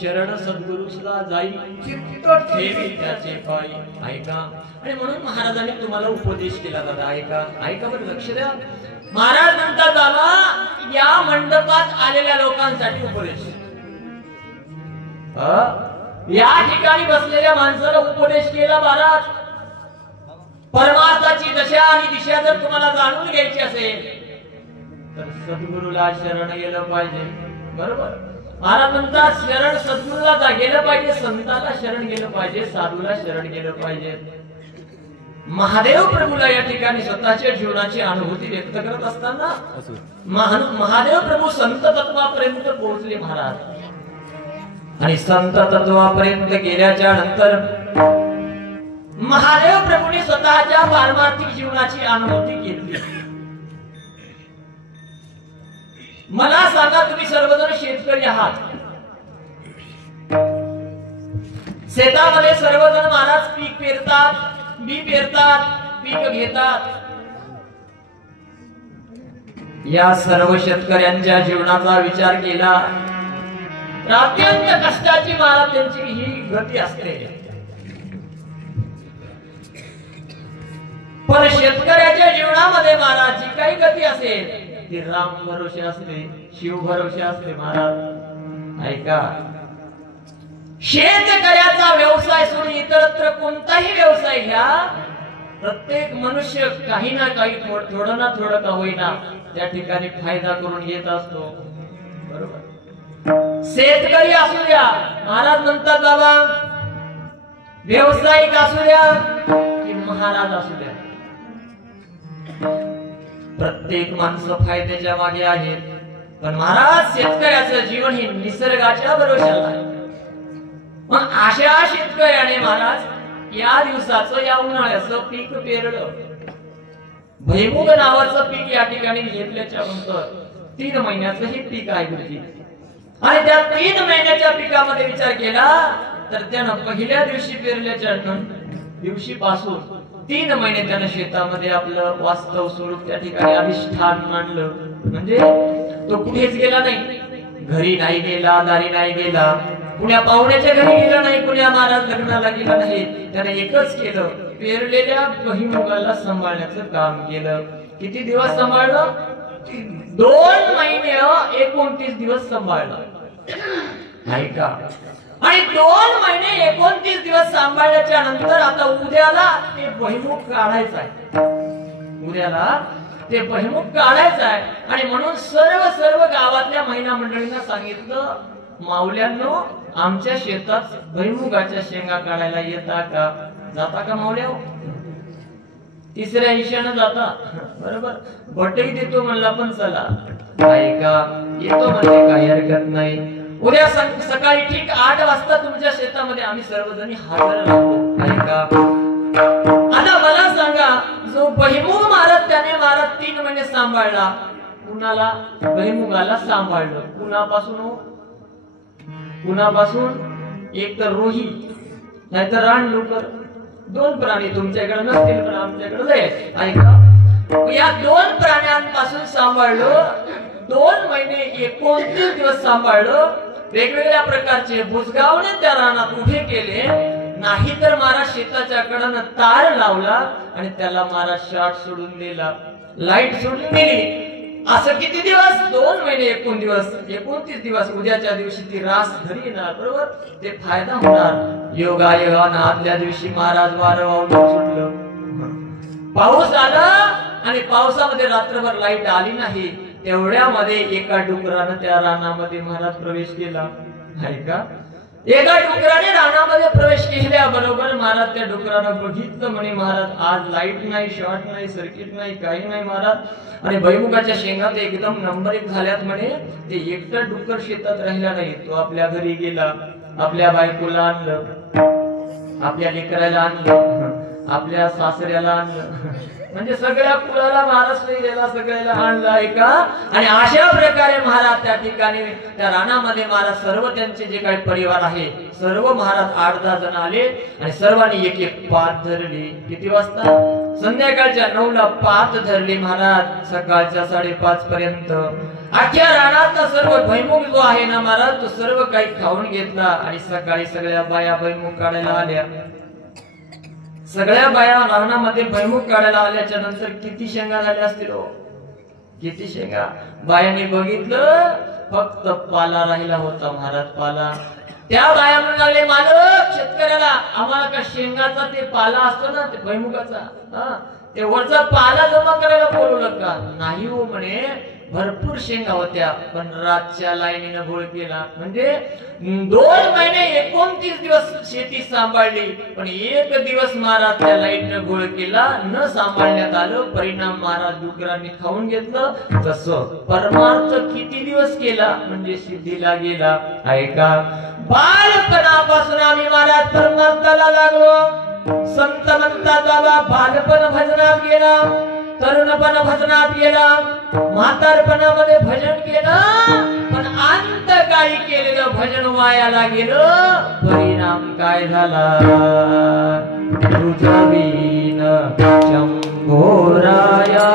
शरण सद्गुरुला जाई चित्त ठेवी त्याचे पायी ऐका। आणि म्हणून महाराजांनी तुम्हाला उपदेश केला दादा, ऐका ऐका बरं, लक्ष द्या। महाराज म्हणतात बाबा या मंडपात आलेल्या लोकांसाठी उपदेश, या ठिकाणी बसलेल्या माणसाला उपदेश केला महाराज। परमार्थाची दशा आणि दिशा जर तुम्हाला जाणून घ्यायची असेल तर सद्गुरुला शरण गेलं पाहिजे, बरोबर। महाराज म्हणतात शरण सद्गुरूला गेलं पाहिजे, संताला शरण गेलं पाहिजे, साधूला शरण गेलं पाहिजे। महादेव प्रभूला या ठिकाणी स्वतःच्या जीवनाची अनुभूती व्यक्त करत असताना महादेव प्रभू संत तत्वापर्यंत पोहोचले महाराज। आणि संत तत्वापर्यंत गेल्याच्या नंतर महादेव प्रभूने स्वतःच्या पारमार्थिक जीवनाची अनुभूती घेतली। मला सांगा, तुम्ही सर्वजण शेतकरी आहात, शेतामध्ये सर्वजण महाराज पीक पेरतात, बी पेरतात, पीक घेतात। या सर्व शेतकऱ्यांच्या जीवनाचा विचार केला तर अत्यंत कष्टाची महाराज त्यांची ही गती असते। पण शेतकऱ्याच्या जीवनामध्ये महाराज जी काही गती असेल ती राम भरोसे असते, शिव भरोसे असते महाराज। ऐका, शेतकऱ्याचा व्यवसाय सोडून इतरत्र कोणताही व्यवसाय घ्या, प्रत्येक मनुष्य काही ना काही थोडं ना थोडं का होईना त्या ठिकाणी फायदा करून घेत असतो, बरोबर। शेतकरी असू द्या, महाराज म्हणतात बाबा व्यावसायिक असू द्या की महाराज असू द्या, प्रत्येक माणसं फायद्याच्या मागे आहेत। पण महाराज शेतकऱ्याचं जीवन हे निसर्गाच्या भरोशाला आहे। मग अशा शेतकऱ्याने महाराज या दिवसाचं, या उन्हाळ्याचं पीक पेरलं, भुईमुग नावाचं पीक या ठिकाणी घेतल्याच्या नंतर 3 महिन्याचं हे पीक आहे गुरुजी। आणि त्या 3 महिन्याच्या पिकामध्ये विचार केला तर त्यानं पहिल्या दिवशी पेरल्याच्या दिवशीपासून 3 महिने त्यानं शेतामध्ये आपलं वास्तव स्वरूप त्या ठिकाणी अधिष्ठान मांडलं। म्हणजे तो कुठेच गेला नाही, घरी नाही गेला, दारी नाही गेला, कुण्या पाहुण्याच्या घरी गेला नाही, कुण्या महाराज लग्नाला गेला नाही। त्याने एकच केलं, पेरलेल्या भुईमुगाला सांभाळण्याचं काम केलं। किती दिवस सांभाळलं? 2 महिने 29 दिवस सांभाळलं। ऐका, आणि 2 महिने 29 दिवस सांभाळल्याच्या नंतर आता उद्याला ते बहिमुख काढायचं आहे. उद्याला ते बहिमुख काढायचं आहे. आणि म्हणून सर्व गावातल्या महिला मंडळींना सांगितलं, माऊल्यांनो आमच्या शेतात भुईमुगाच्या शेंगा काढायला येता का? जाता का माऊल्या? तिसऱ्या हिशानं जाता. बरोबर, बटही देतो म्हणला पण चला. ऐका, येतो म्हणजे काही हरकत नाही. उद्या सकाळी ठीक 8 वाजता तुमच्या शेतामध्ये आम्ही सर्वजणी हजर राहतो. ऐका, आता मला सांगा, जो भुईमुग मारत त्याने मारत 3 महिने सांभाळला, कुणाला? भुईमुगाला सांभाळलं. कुणापासून? एक तर रोही, नाहीतर रानडुकर. 2 प्राणी तुमच्याकडे नसतील पण आमच्याकडे आहे. ऐका, या 2 प्राण्यांपासून सांभाळलं. 2 महिने 29 दिवस सांभाळलं. वेगवेगळ्या प्रकारचे बुजगावणे त्या रानात उभे केले. नाही तर महाराज शेताच्या कडेनं तार लावला आणि त्याला महाराज शॉर्ट सोडून दिला, लाईट सोडून दिली. असं किती दिवस? 2 महिने 29 दिवस. उद्याच्या दिवशी ती रास घरी येणार. बरोबर, ते फायदा होणार. योगायोगानं आदल्या दिवशी महाराज वारं वावून सुटलं, पाऊस आला आणि पावसामध्ये रात्रभर लाईट आली नाही. तेवढ्यामध्ये एका डुकरानं त्या रानामध्ये महाराज प्रवेश केला. ऐका, एका डुकराने रानामध्ये प्रवेश केल्याबरोबर महाराज त्या डुकरानं बघितलं, म्हणे महाराज आज लाईट नाही, शॉर्ट नाही, सर्किट नाही, काही नाही महाराज. आणि भुईमुगाच्या शेंगा ते एकदम नंबर 1 झाल्यात म्हणे. ते एकटं डुकर शेतात राहिला नाही. तो आपल्या घरी गेला, आपल्या बायकोला आणलं, आपल्या लेकराला आणलं, आपल्या सासऱ्याला आणलं, म्हणजे सगळ्या कुळाला महाराज सगळ्याला आणलं. ऐका, आणि अशा प्रकारे महाराज त्या ठिकाणी त्या रानामध्ये महाराज सर्व त्यांचे जे काही परिवार आहे सर्व महाराज 8-10 जण आले आणि सर्वांनी एक पात धरली. किती वाजता? संध्याकाळच्या 9ला पात धरली महाराज. सकाळच्या 5:30 पर्यंत अख्ख्या रानातला सर्व भुईमुग जो आहे ना महाराज, तो सर्व काही खाऊन घेतला. आणि सकाळी सगळ्या बाया भुईमुग काढायला आल्या. सगळ्या बाया रानामध्ये भुईमुग काढायला आल्याच्या नंतर किती शेंगा झाल्या असतील हो? किती शेंगा? बायांनी बघितलं, फक्त पाला राहिला होता महाराज, पाला. त्या बाया म्हणून लागले, मालक शेतकऱ्याला आम्हाला का शेंगाचा ते पाला असतो ना, ते भुईमुगाचा, ते वरचा पाला जमा करायला बोलवलं का? नाही हो म्हणे, भरपूर शेंगा होत्या पण रातच्या लाईनीनं गोळ केला. म्हणजे 2 महिने 29 दिवस शेती सांभाळली पण 1 दिवस महाराज त्या लाईनीनं गोळ केला, न सांभाळण्यात आलं. परिणाम महाराज डुकरांनी खाऊन घेतलं. तसं परमार्थ किती दिवस केला म्हणजे सिद्धीला गेला. ऐका, बालपणापासून आम्ही महाराज परमार्थाला लागलो. संत म्हणतात बाबा, बालपण भजनात गेला, तरुणपण भजनात गेला, म्हातारपणामध्ये भजन केलं, पण अंतकाळी केलेलं भजन वायाला गेलं. परिणाम काय झाला? तुझं वीण शंभोराया,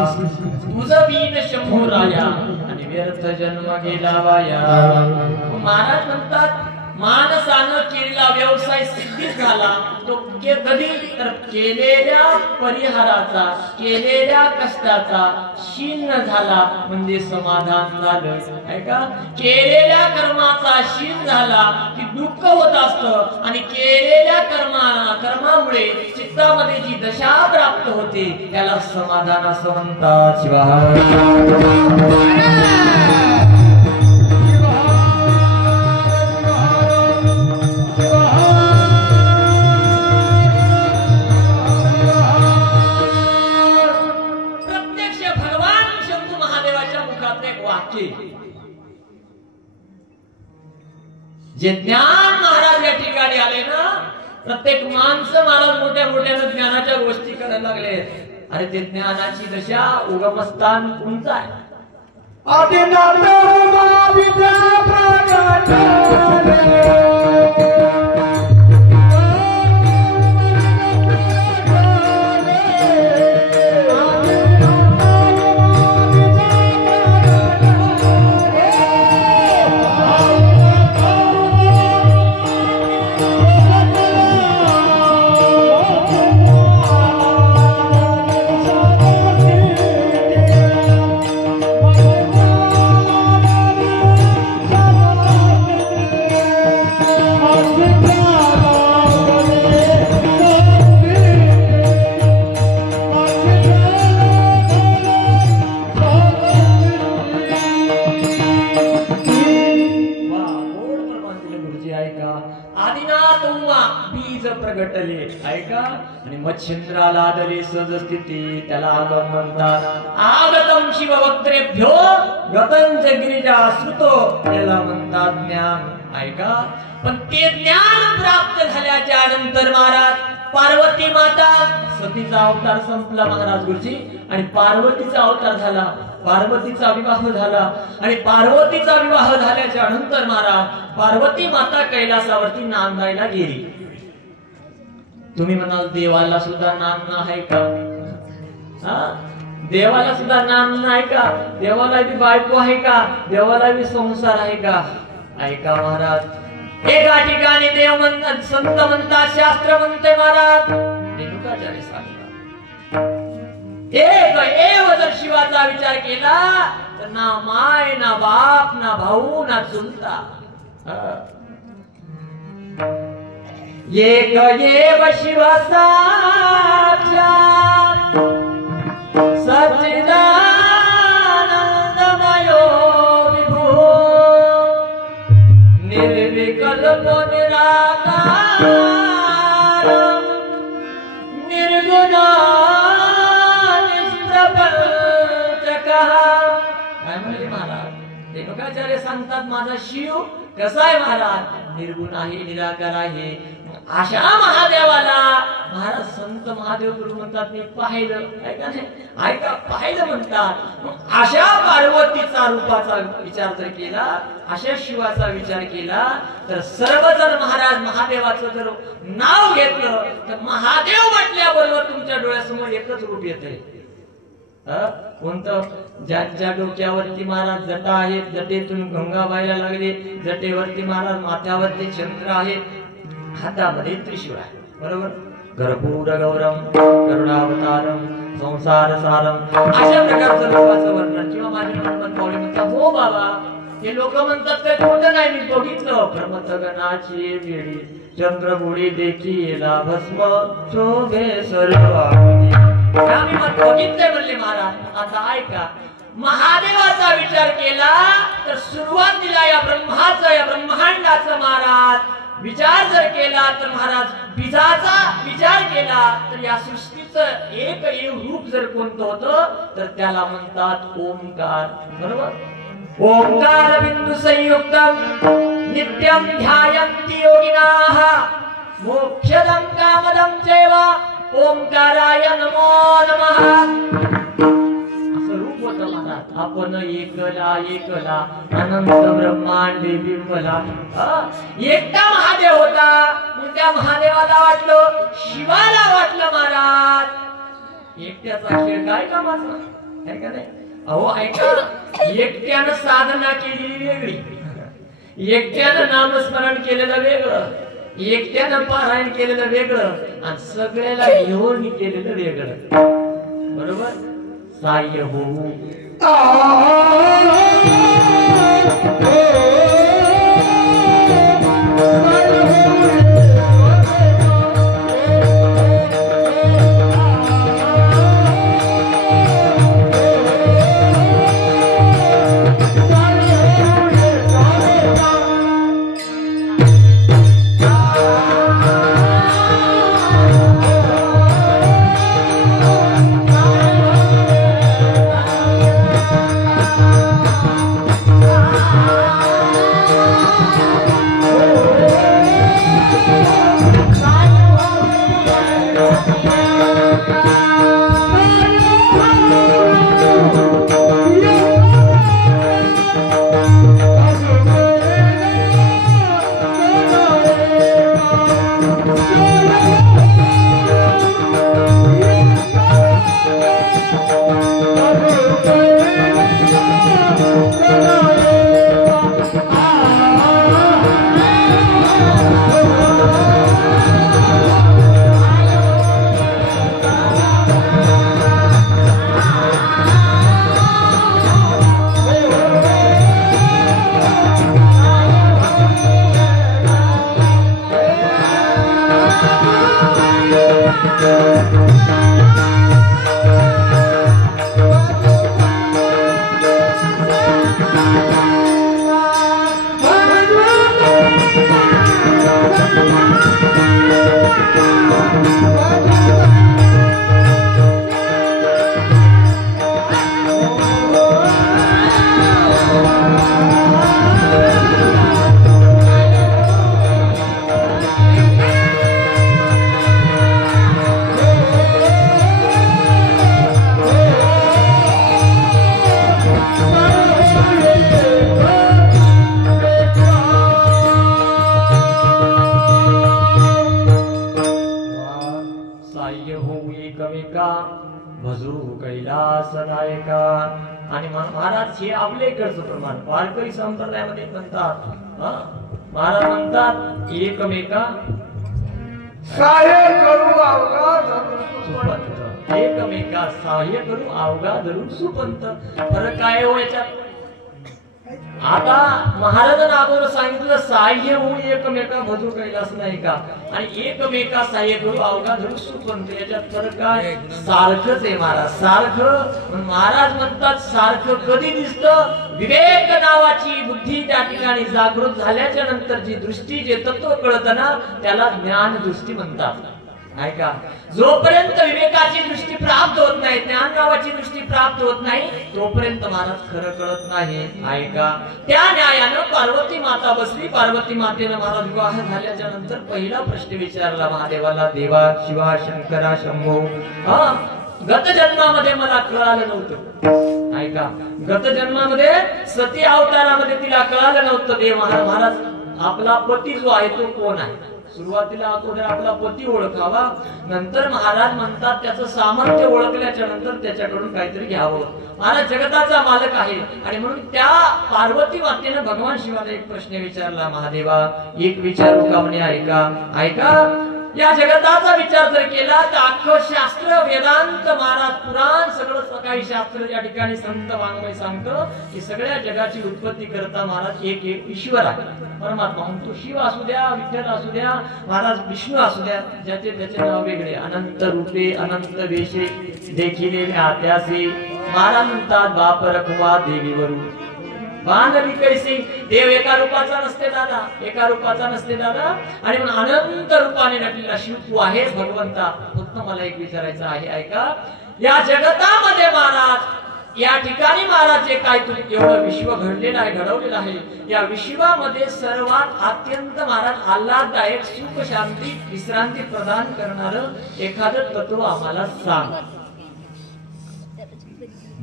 तुझं बीन शंभू राया आणि व्यर्थ जन्म गेला वाया. महाराज म्हणतात माणसानं केलेला व्यवसाय सिद्धीच झाला तो कधी तर केलेल्या परिहाराचा केलेल्या कष्टाचा क्षीण झाला म्हणजे समाधान झालं. ऐका, केलेल्या कर्माचा क्षीण झाला की दुःख होत असतं आणि केलेल्या कर्मामुळे चित्तामध्ये जी दशा प्राप्त होते त्याला समाधान असं म्हणतात. जे ज्ञान महाराज या ठिकाणी आले ना, प्रत्येक माणसं महाराज मोठ्या मोठ्या ज्ञानाच्या गोष्टी करायला लागले. अरे ते ज्ञानाची दशा उगमस्थान कोणतं आहे? मच्छिंद्राला आदरे सहज स्थिती त्याला आगम म्हणतात. आगतम शिव वक्त्रेभ्यो गतंच गिरिजा श्रुतो त्याला म्हणतात ज्ञान. ऐका, पण ते ज्ञान प्राप्त झाल्याच्या नंतर महाराज पार्वती माता सतीचा अवतार संपला महाराज गुरुजी आणि पार्वतीचा अवतार झाला. पार्वतीचा विवाह झाला आणि पार्वतीचा विवाह झाल्याच्या नंतर महाराज पार्वती माता कैलासावरती नांदायला गेली. तुम्ही म्हणाल देवाला सुद्धा नांदणं आहे का? देवाला सुद्धा नांदणं आहे का? देवाला बी बायको आहे का? देवाला बी संसार आहे का? ऐका महाराज, एका ठिकाणी देव म्हणतात, संत म्हणतात, शास्त्र म्हणते महाराज, रेणुकाचार्य सांगतात एक एव जर शिवाचा विचार केला तर ना माय ना बाप ना भाऊ ना चुलता, एक एव शिव साक्षात सच्चिदानंदमयो विभो निर्विकल्पो निराकार निर्गुण निष्प्रपंचकः. काय म्हणले महाराज? रेणुकाचार्य सांगतात माझा शिव कसा आहे महाराज? निर्गुण आहे, निराकार आहे. अशा महादेवाला महाराज संत महादेव गुरु म्हणतात मी पाहिलं. ऐका नाही, ऐका, पाहिलं म्हणतात. अशा पार्वतीचा रूपाचा विचार जर केला, अशा शिवाचा विचार केला तर सर्वजण महाराज महादेवाचं जर नाव घेतलं तर महादेव म्हटल्याबरोबर तुमच्या डोळ्यासमोर एकच रूप येते. कोणतं? ज्यांच्या डोक्यावरती महाराज जटा आहेत, जटेतून गंगा वाहायला लागले, जटेवरती महाराज माथ्यावरती चंद्र आहे, हातामध्ये त्रिशूळ आहे, बरोबर? कर्पूर गौरम करुणावतारम संसार सारम, अशा प्रकारचं रूपाचं वर्णन. किंवा माझे हनुमान पावले म्हणतात हो बाबा हे लोक म्हणतात काय खोटं नाही, मी बघितलं प्रमथगणाची वेळी चंद्रगुडी देखीला भस्म शोभे सर्व आम्ही बघितलंय म्हणले महाराज. आता ऐका, महादेवाचा विचार केला तर सुरुवातीला या ब्रह्माचं या ब्रह्मांडाचं महाराज विचार जर केला तर महाराज बीजाचा विचार केला तर या सृष्टीचं एक रूप जर कोणतं होतं तर त्याला म्हणतात ओंकार, बरोबर? ओंकार बिंदू संयुक्तम नित्यं ध्यायन्ति योगिनाः मोक्षदं कामदं चैव ओंकाराय नमो नमः. आपण एकला एकला अनंत ब्रह्मांडे बिंबला. एकटा महादेव होता, मग त्या महादेवाला वाटलं, शिवाला वाटलं महाराज एकट्याचा खेळ काय कामाचा? आहे का नाही? अहो ऐका, एकट्यानं साधना केलेली वेगळी, एकट्यानं नामस्मरण केलेलं वेगळं, एकट्यानं पारायण केलेलं वेगळं आणि सगळ्याला घेऊन केलेलं वेगळं. बरोबर? साह्य होऊ भजू कैलास नायका. आणि महाराज हे आपल्या इकडचं प्रमाण वारकरी संप्रदायामध्ये म्हणतात. महाराज म्हणतात एकमेका सहाय्य करू अवघा सुपंत, एकमेका सहाय्य करू अवघा धरून सुपंत. फरक काय हो याच्यात? आता महाराजांना अगोदर सांगितलं सहाय्य होऊन एकमेका भजू कैलास नाही का, आणि एकमेका सहाय्य करू अवघा धरू सुपंत. याच्यात फरक काय? सारखंच आहे महाराज, सारखं. महाराज म्हणतात सारखं कधी दिसतं? विवेक नावाची बुद्धी त्या ठिकाणी जागृत झाल्याच्या नंतर जी दृष्टी, जे तत्व कळतं ना, त्याला ज्ञान दृष्टी म्हणतात. ऐका, जोपर्यंत विवेकाची दृष्टी प्राप्त होत नाही, ज्ञान नावाची दृष्टी प्राप्त होत नाही, तोपर्यंत महाराज खरं कळत नाही. ऐका, त्या न्यायानं पार्वती माता बसली. पार्वती मातेनं महाराज विवाह झाल्याच्या नंतर पहिला प्रश्न विचारला महादेवाला, देवा शिवा शंकरा शंभो, गत जन्मामध्ये मला कळालं नव्हतं. ऐका, गत जन्मामध्ये सती अवतारामध्ये तिला कळालं नव्हतं. देव महाराज आपला पती जो आहे तो कोण आहे, सुरुवातीला अगोदर आपला पती ओळखावा, नंतर महाराज म्हणतात त्याचं सामर्थ्य ओळखल्याच्या नंतर त्याच्याकडून काहीतरी घ्यावं. महाराज जगताचा मालक आहे, आणि म्हणून त्या पार्वती मातेनं भगवान शिवाला एक प्रश्न विचारला, महादेवा एक विचारू का म्हणे. ऐका ऐका, या जगताचा विचार जर केला तर अख्खं शास्त्र, वेदांत, महाराज पुराण, सगळं काही शास्त्र या ठिकाणी संत वाङ्मय सांगतं की सगळ्या जगाची उत्पत्ती करता महाराज एक एक ईश्वर आहे, परमात्मा. तो शिव असू द्या, विठ्ठल असू द्या, महाराज विष्णू असू द्या, ज्याचे त्याचे नाव वेगळे. अनंत रूपे अनंत वेशे देखिले आत्यासे, महाराज म्हणतात बाप रखवा देवीवरून बांधली कैसी. देव एका रूपाचा नसते दादा, एका रूपाचा नसते दादा, आणि म्हणून अनंत रूपाने नटलेला शिव तू आहेस भगवंता. फक्त मला एक विचारायचं आहे. ऐका, या जगतामध्ये महाराज, या ठिकाणी महाराज जे काय तुम्ही एवढं विश्व घडलेलं आहे, घडवलेलं आहे, या विश्वामध्ये सर्वात अत्यंत महाराज आल्हाददायक सुख शांती विश्रांती प्रदान करणारं एखादं तत्व आम्हाला सांग.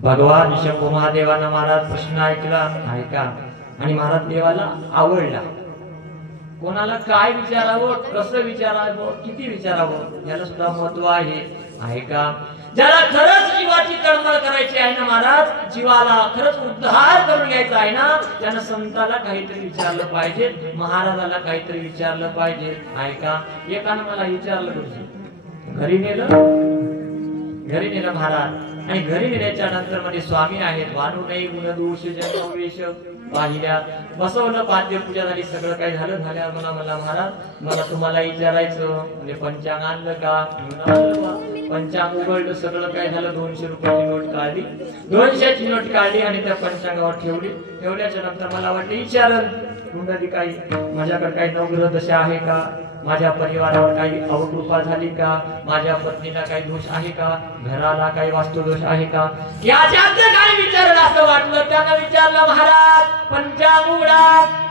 भगवान शंभू महादेवानं महाराज प्रश्न ऐकला. ऐका, आणि महाराज देवाला आवडला. कोणाला काय विचारावं, कसं विचारावं, किती विचारावं, याला सुद्धा महत्व आहे. ऐका, ज्याला खरंच जीवाची तळमळ करायची आहे ना महाराज, जीवाला खरंच उद्धार करून घ्यायचा आहे ना, त्यानं संताला काहीतरी विचारलं पाहिजे, महाराजाला काहीतरी विचारलं पाहिजे. ऐका, एकानं मला विचारलं घरी नेलं महाराज, आणि घरी नेल्याच्या नंतर म्हणजे स्वामी आहेत, वानू नाही गुणदोष जन्मवेश पाहिल्या, बसवलं, पाद्य पूजा झाली, सगळं काही झालं. झाल्यावर मला महाराज, मला तुम्हाला विचारायचं, म्हणजे पंचांग आणलं का? पंचांग उघडलं, सगळं काय झालं. 200 रुपयाची नोट काढली, 200ची नोट काढली आणि त्या पंचांगावर ठेवली. ठेवल्याच्या नंतर मला वाटलं विचारलं, कुंडली काही माझ्याकडे काही नवग्रह दशा आहे का, माझ्या परिवारावर काही अवकृपा झाली का, माझ्या पत्नीला काही दोष आहे का, घराला काही वास्तुदोष आहे का, याच्यात काय विचारलं असं वाटलं. त्यानं विचारलं, महाराज पंचांग उघडा,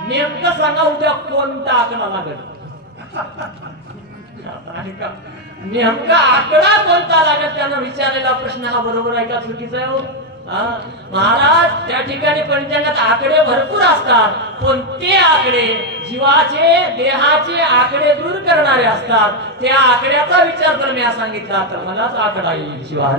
नेमकं सांगा उद्या कोणता आकडा लागेल. नेमका आकडा कोणता लागेल, त्यानं विचारलेला प्रश्न हा बरोबर आहे का चुकीचा आहे? महाराज, त्या ठिकाणी पंचांगात आकडे भरपूर असतात, पण ते आकडे जीवाचे देहाचे आकडे दूर करणारे असतात. त्या आकड्याचा विचार जर मी सांगितला तर मलाच आकडा येईल. शिवार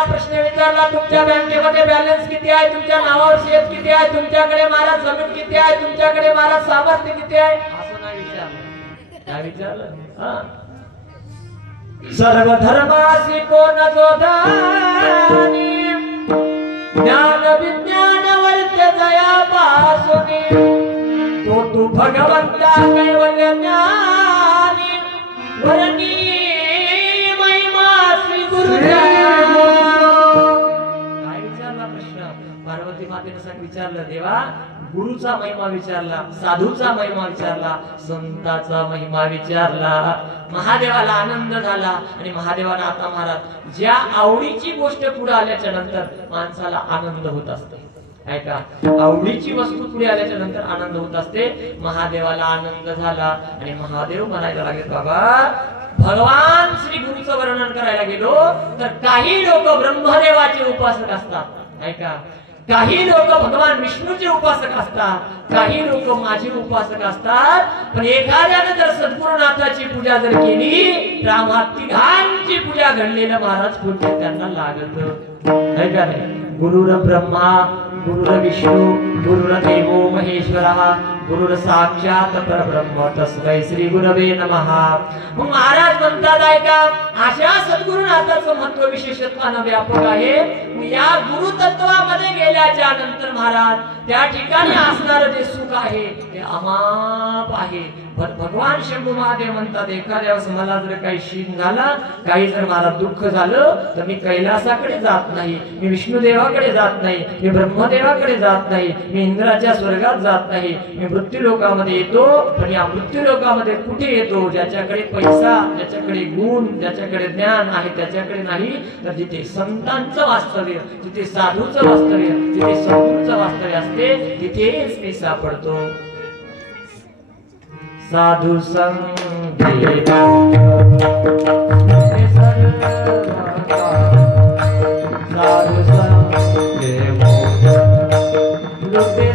प्रश्न विचारला, तुमच्या बँकेमध्ये बॅलन्स किती आहे, तुमच्या नावावर शेत किती आहे, तुमच्याकडे महाराज जमीन किती आहे, तुमच्याकडे महाराज सामर्थ्य किती आहे, असं नाही विचारलं. काय विचारलं? सर्व धर्मासी कोण जो दानी, ज्ञान विज्ञान वर्त्य दया पासुनी, तो तू भगवंता कैवल्य ज्ञानी, वरणी महिमा श्री गुरु. पार्वती मातेने विचारलं, देवा गुरुचा महिमा विचारला, साधूचा महिमा विचारला, संताचा महिमा विचारला. महादेवाला आनंद झाला आणि महादेवाला आता महाराज ज्या आवडीची गोष्ट पुढे आल्याच्या नंतर माणसाला आनंद होत असतो. ऐका, आवडीची वस्तू पुढे आल्याच्या नंतर आनंद होत असते. महादेवाला आनंद झाला आणि महादेव म्हणायला लागले, बाबा भगवान श्री गुरुचं वर्णन करायला गेलो तर काही लोक ब्रह्मदेवाचे उपासक असतात. ऐका, काही लोक भगवान विष्णूचे उपासक असतात, काही लोक माझे उपासक असतात. पण एखाद्याने जर सद्गुरुनाथाची पूजा जर केली तर आम्हा तिघांची पूजा घडलेलं महाराज पुढे त्यांना लागत. ऐका नाही, गुरुर ब्रह्मा गुरुर विष्णू गुरुर देवो महेश्वरः गुरुर साक्षात परब्रह्म तस्मै श्री गुरवे नमः. मग महाराज म्हणतात, ऐका, अशा सद्गुरुनाथाचं महत्व विशेषत्वानं व्यापक आहे. या गुरु तत्वामध्ये गेल्याच्या नंतर महाराज त्या ठिकाणी असणारं जे सुख आहे ते अमाप आहे. भगवान शंभू महादेव म्हणतात, एखाद्या वेळेस मला जर काही शीन झाला, काही जर मला दुःख झालं तर मी कैलासाकडे जात नाही, मी विष्णुदेवाकडे जात नाही, मी ब्रह्मदेवाकडे जात नाही, मी इंद्राच्या स्वर्गात जात नाही, मी मृत्यू लोकामध्ये येतो. पण या मृत्यू लोकामध्ये कुठे येतो? ज्याच्याकडे पैसा, ज्याच्याकडे गुण, ज्याच्याकडे ज्ञान आहे त्याच्याकडे नाही, तर जिथे संतांचं वास्तव्य, जिथे साधूचं वास्तव्य, जिथे सद्गुरूचं वास्तव्य असते तिथेच मी सापडतो. साधु संगे साधु संगे लुटे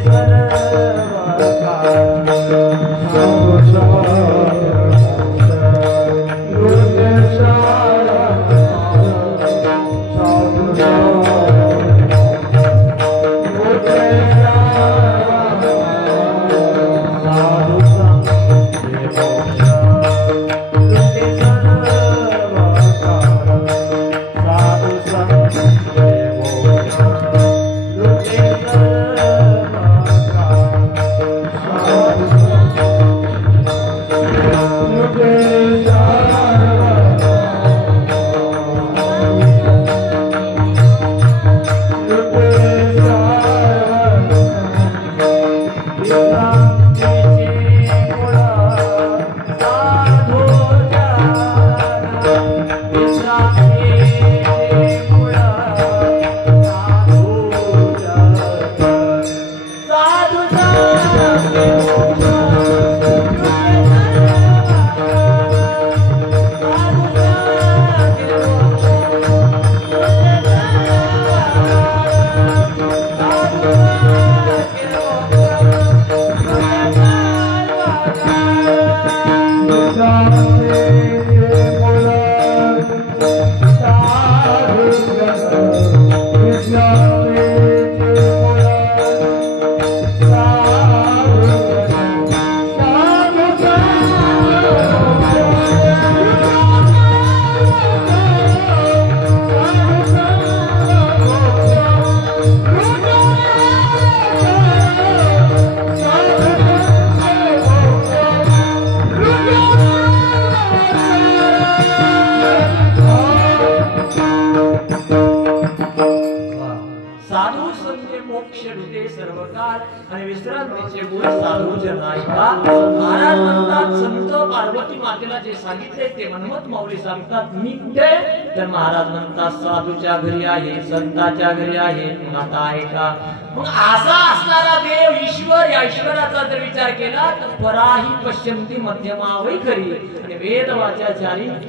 म्हणजे मोक्ष होते सर्व काळ आणि विश्रांतीचे गुण साधू जन ऐका. महाराज म्हणतात संत पार्वती मातेला जे सांगितले ते मनमत माऊली सांगतात मी कुठे, तर महाराज म्हणतात साधूच्या घरी आहे, संताच्या घरी आहे. मग आता ऐका, मग असा असणारा देव ईश्वर, या ईश्वराचा जर विचार केला तर पराही पश्चिमती मध्यमा वैखरी आणि वेद वाचाचारी या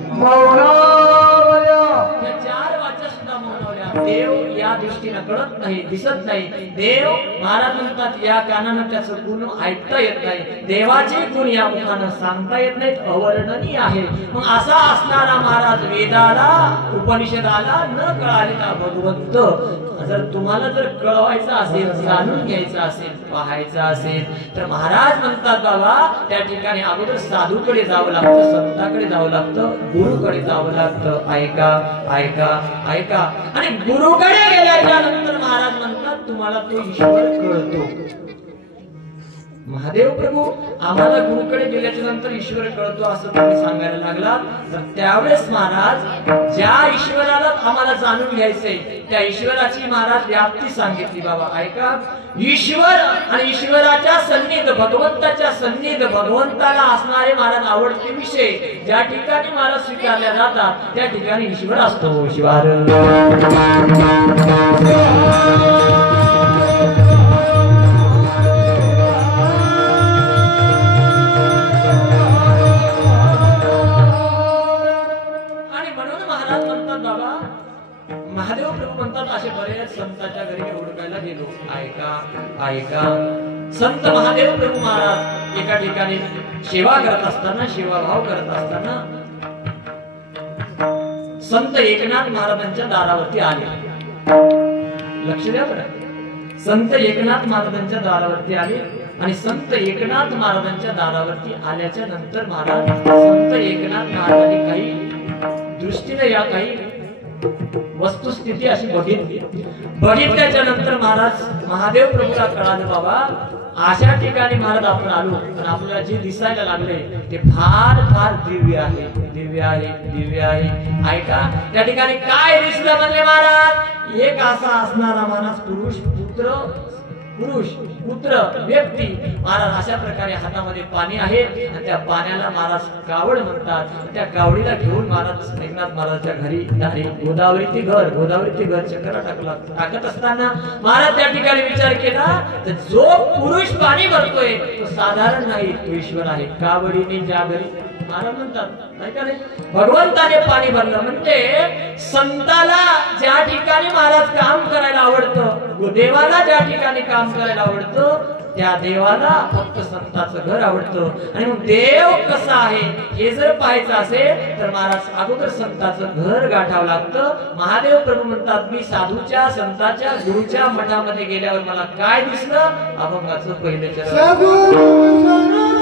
चार वाचा सुद्धा मौनवल्या. देव या दृष्टीने कळत नाही, दिसत नाही. देव महाराज म्हणतात या कानानं त्याचं गुण ऐकता येत नाही, देवाचे गुण या मुखानं सांगता येत नाहीत, अवर्णनीय आहे. मग असा असणारा महाराज वेदाला उपनिषदाला न कळालेला भगवंत जर तुम्हाला जर कळवायचं असेल, जाणून घ्यायचं असेल, पाहायचं असेल तर महाराज म्हणतात बाबा त्या ठिकाणी अगोदर साधूकडे जावं लागतं, संताकडे जावं लागतं, गुरुकडे जावं लागतं. ऐका ऐका ऐका. आणि गुरुकडे गेल्याच्या नंतर महाराज म्हणतात तुम्हाला तो ईश्वर कळतो. महादेव प्रभू आम्हाला गुरुकडे गेल्याच्या नंतर ईश्वर कळतो असं तुम्ही सांगायला लागला. तर त्यावेळेस महाराज ज्या ईश्वराला आम्हाला जाणून घ्यायचंय त्या ईश्वराची महाराज व्याप्ती सांगितली. बाबा ऐका, ईश्वर आणि ईश्वराच्या सन्निध, भगवंताच्या सन्निध, भगवंताला असणारे महाराज आवडते विषय ज्या ठिकाणी महाराज स्वीकारल्या जातात त्या ठिकाणी ईश्वर असतो. शिवार महादेव प्रभू म्हणतात असे बरेच संतांच्या घरी हुडकायला गेलो. ऐका ऐका, संत महादेव प्रभू महाराज एका ठिकाणी सेवा करत असताना, सेवाभाव करत असताना संत एकनाथ महाराजांच्या दारावरती आले. लक्ष द्या बरं, संत एकनाथ महाराजांच्या दारावरती आले आणि संत एकनाथ महाराजांच्या दारावरती आल्याच्या नंतर महाराज संत एकनाथ महाराजांनी काही दृष्टीने या काही वस्तुस्थिती अशी बघितली. बघितल्याच्या नंतर महाराज महादेव प्रभूला कळालं बाबा अशा ठिकाणी महाराज आपण आलो आणि आपल्याला जे दिसायला लागले ते फार फार दिव्य आहे, दिव्य आहे, दिव्य आहे. ऐका, त्या ठिकाणी काय दिसलं म्हणजे महाराज एक असा असणारा माणूस, पुरुष पुत्र व्यक्ती महाराज अशा प्रकारे हातामध्ये पाणी आहे आणि त्या पाण्याला महाराज कावड म्हणतात. त्या कावडीला घेऊन महाराज एकनाथ महाराजच्या घरी दारी गोदावरीचे घर चक्कर टाकत असताना महाराज त्या ठिकाणी विचार केला तर जो पुरुष पाणी भरतोय तो साधारण नाही, तो ईश्वर आहे. कावडीने ज्या घरी महाराज म्हणतात नाही का नाही, भगवंताने पाणी भरलं म्हणजे संताला ज्या ठिकाणी महाराज काम करायला आवडतं, देवाला ज्या ठिकाणी काम करायला आवडतं त्या देवाला फक्त संताचं घर आवडतं. आणि मग देव कसा आहे हे जर पाहायचं असेल तर महाराज अगोदर संताचं घर गाठावं लागतं. महादेव प्रभू म्हणतात मी साधूच्या, संताच्या, गुरुच्या मठामध्ये गेल्यावर मला काय दिसलं, अभंगाचं पहिलं चरण.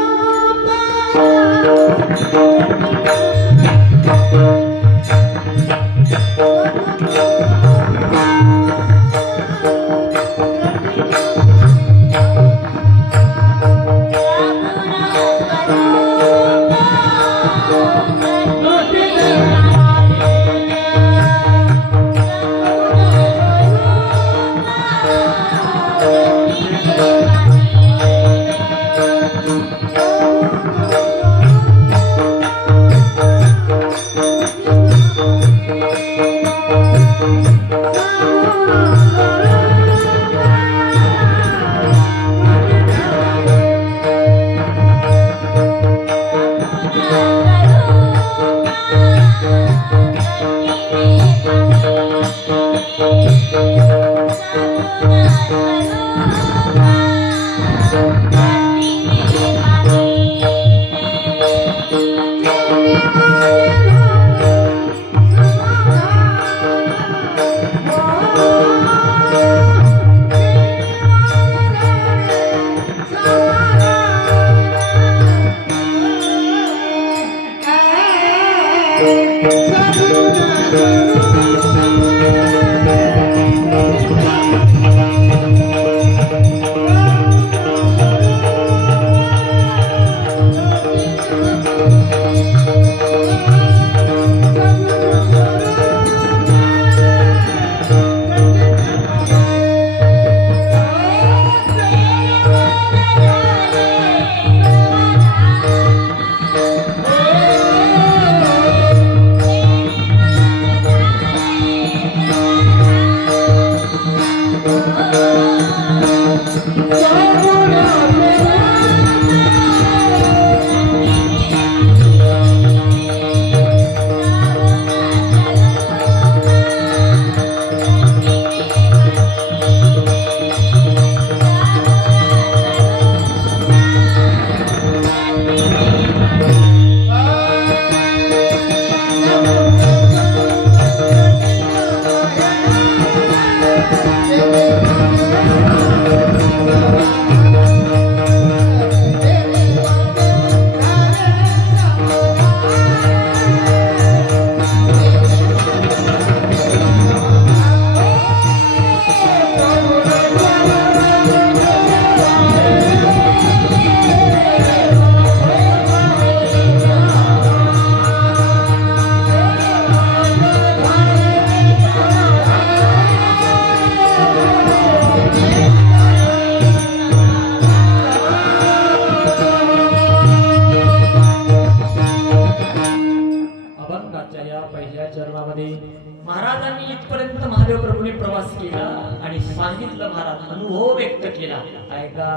महाराजांनी इथपर्यंत महादेव प्रभूने प्रवास केला आणि सांगितलं, महाराज अनुभव व्यक्त केला. ऐका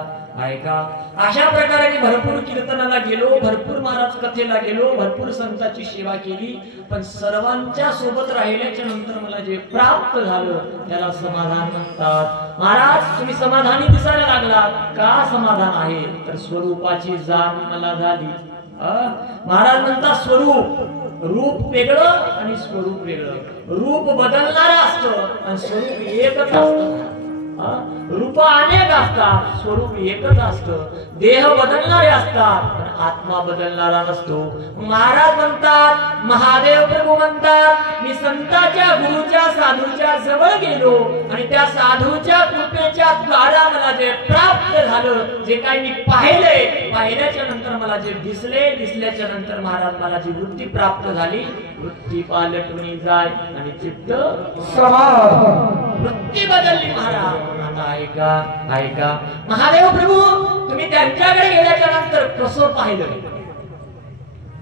ऐका, अशा प्रकारे भरपूर कीर्तनाला गेलो, भरपूर महाराज कथेला गेलो, भरपूर संतांची सेवा केली, पण सर्वांच्या सोबत राहिल्याच्या नंतर मला जे प्राप्त झालं त्याला समाधान म्हणतात. महाराज तुम्ही समाधानी दिसायला लागलात. का समाधान आहे तर स्वरूपाची जाण मला झाली. महाराज म्हणतात स्वरूप, रूप वेगळं आणि स्वरूप वेगळं. रूप बदलणारं असतं आणि स्वरूप एकच असतं. रूप अनेक असतात, स्वरूप एकच असतं. देह बदलणारे असतात पण आत्मा बदलणारा नसतो. महाराज म्हणतात, महादेव प्रभू म्हणतात, मी संतांच्या गुरुच्या साधूच्या जवळ गेलो आणि त्या साधूच्या कृपेच्या द्वारा मला जे प्राप्त झालं, जे काही मी पाहिले, पाहिल्याच्या नंतर मला जे दिसले, दिसल्याच्या नंतर महाराज मला जी वृत्ती प्राप्त झाली, वृत्ती पालटून जाय आणि चित्त समाधान, वृत्ती बदलली. महाराज आता ऐका ऐका, महादेव प्रभू तुम्ही त्यांच्याकडे गेल्याच्या नंतर कसं पाहिलं?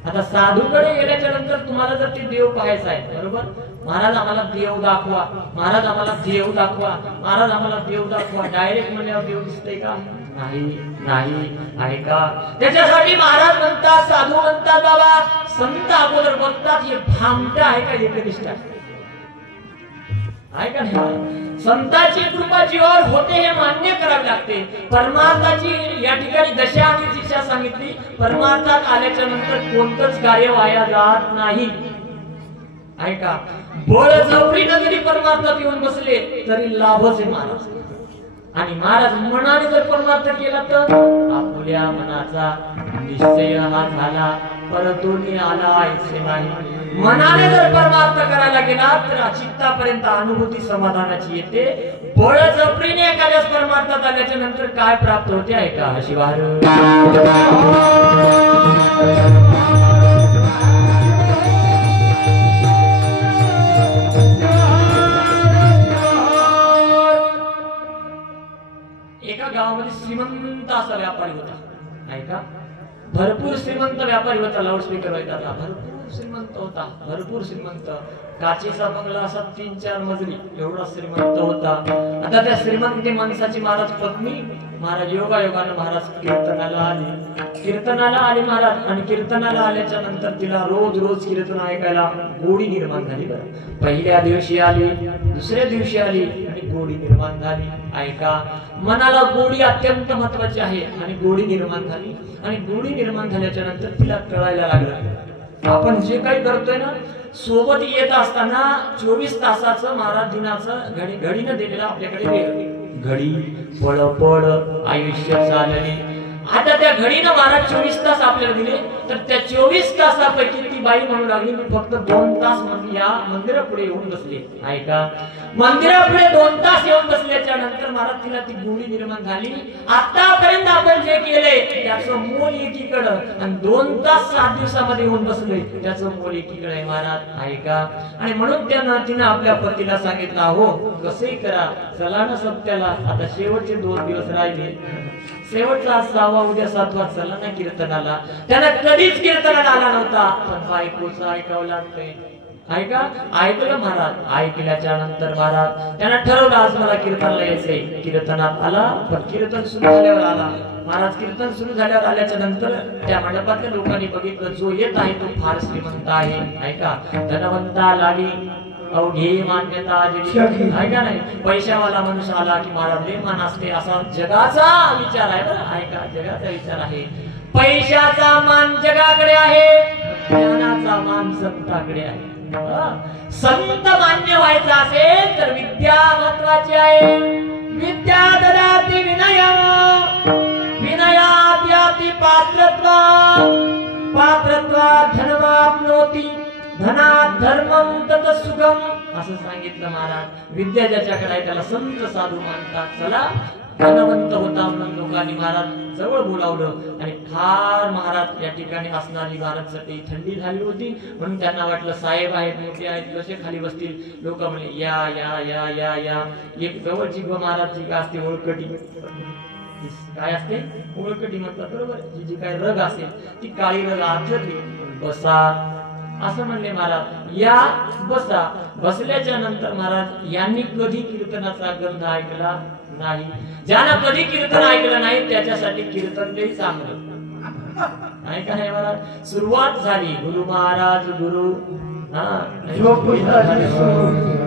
आता साधूकडे गेल्याच्या नंतर तुम्हाला जर ते देव पाहायचा आहे, बरोबर, महाराज आम्हाला देव दाखवा, महाराज आम्हाला देव दाखवा, महाराज आम्हाला देव दाखवा, डायरेक्ट म्हणल्यावर देव दिसतंय का? नाही नाही. ऐका, त्याच्यासाठी महाराज म्हणतात, साधू म्हणतात, बाबा संत अगोदर बघतात हे भामट आहे का एकनिष्ठ आहे. ऐका नाही, संतांची कृपा जीवावर होते हे मान्य करावे लागते. परमार्थाची या ठिकाणी दशा आणि दिशा सांगितली. परमार्थात आल्याच्या नंतर कोणतंच कार्य वाया जात नाही. ऐका, बळजबरी नगरी परमार्थात येऊन बसले तरी लाभच आहे महाराज. आणि महाराज मनाने जर परमार्थ केला तर आपल्या मनाचा निश्चय हा झाला, परंतु आला ऐसे नाही. मनाने जर परमार्थ करायला गेला तर चित्तापर्यंत अनुभूती समाधानाची येते. बळजबरीने एखाद्या परमार्थात आल्याच्या नंतर काय प्राप्त होते ऐका. शिवार एका गावामध्ये श्रीमंत असा व्यापारी होता. ऐका, भरपूर श्रीमंत व्यापारी होता. लाऊडस्पीकर होता, भरपूर श्रीमंत होता, भरपूर श्रीमंत. काचेचा बंगला असा 3-4 मजली एवढा श्रीमंत होता. आता त्या श्रीमंत माणसाची महाराज पत्नी, महाराज योगायोगानं महाराज कीर्तनाला आली महाराज. आणि कीर्तनाला आल्याच्या नंतर तिला रोज रोज कीर्तन ऐकायला गोडी निर्माण झाली. बरं, पहिल्या दिवशी आली, दुसऱ्या दिवशी आली आणि गोडी निर्माण झाली. ऐका, मनाला गोडी अत्यंत महत्वाची आहे आणि गोडी निर्माण झाली. आणि गोडी निर्माण झाल्याच्या नंतर तिला कळायला लागलं, आपण जे काही करतोय ना, सोबत येत असताना 24 तासाचं महाराज दिनाचं घडीनं दिलेलं आपल्याकडे घडी पळ आयुष्य चालले. आता त्या घडीनं महाराज 24 तास आपल्याला दिले, तर त्या 24 तासापैकी ती बाई म्हणू लागली, मी फक्त 2 तास या मंदिरापुढे येऊन बसले. ऐका, मंदिरापुढे 2 तास येऊन बसल्याच्या नंतर महाराज तिला ती गोडी निर्माण झाली. आतापर्यंत आपण जे केले त्याचं मोल एकीकडं आणि 2 तास 7 दिवसामध्ये येऊन बसले त्याचं मोल एकीकडे आहे महाराज. ऐका, आणि म्हणून तिनं आपल्या पतीला सांगितलं, हो कसंही करा, चला ना सप्त्याला, आता शेवटचे 2 दिवस राहिले, शेवटचा 6वा उद्या 7वा चला ना कीर्तनाला. त्याला कधीच कीर्तनाला आला नव्हता, पण बायकोचं ऐकावं लागतंय. ऐका ऐकलं महाराज. ऐकल्याच्या नंतर महाराज त्यांना ठरवलं आज मला कीर्तनला यायचंय. कीर्तनात आला, पण कीर्तन सुरू झाल्यावर आला महाराज. कीर्तन सुरू झाल्यावर आल्याच्या नंतर त्या मंडपातल्या लोकांनी बघितलं जो येत आहे तो फार श्रीमंत आहे. ऐका धनवंता लागी अवघे मान्यता ऐका नाही. पैशावाला मनुष्य आला की महाराज लय मान असते असा जगाचा विचार आहे बरं. ऐका जगाचा विचार आहे. पैशाचा मान जगाकडे आहे, ज्ञानाचा मान संताकडे आहे. संत मान्य व्हायचं असेल तर विद्या महत्वाची आहे. विद्या ददाति विनयम्, विनयात् याति पात्रत्वम्, पात्रत्वात् धनमाप्नोति, धनात् धर्मं तत सुखम् असं सांगितलं महाराज. विद्या ज्याच्याकडे आहे त्याला संत साधू मानतात. चला धनवंत होता म्हणून लोकांनी महाराज जवळ बोलावलं आणि फार महाराज या ठिकाणी असणारी महाराजसाठी थंडी झाली होती म्हणून त्यांना वाटलं साहेब आहेत मोठे आहेत कसे खाली बसतील. लोक म्हणले या या या या या. एक जवळची महाराजची का असते ओळखटी काय असते ओळखटी म्हणतात बरोबर. जी काय रग असेल ती काळी रग आचरली. बसा असं म्हणले महाराज. या बसा. बसल्याच्या नंतर महाराज यांनी कधी कीर्तनाचा गंध ऐकला नाही. ज्यानं कधी कीर्तन ऐकलं नाही त्याच्यासाठी कीर्तन लई चांगलं. ऐका नाही महाराज. सुरुवात झाली गुरु महाराज गुरु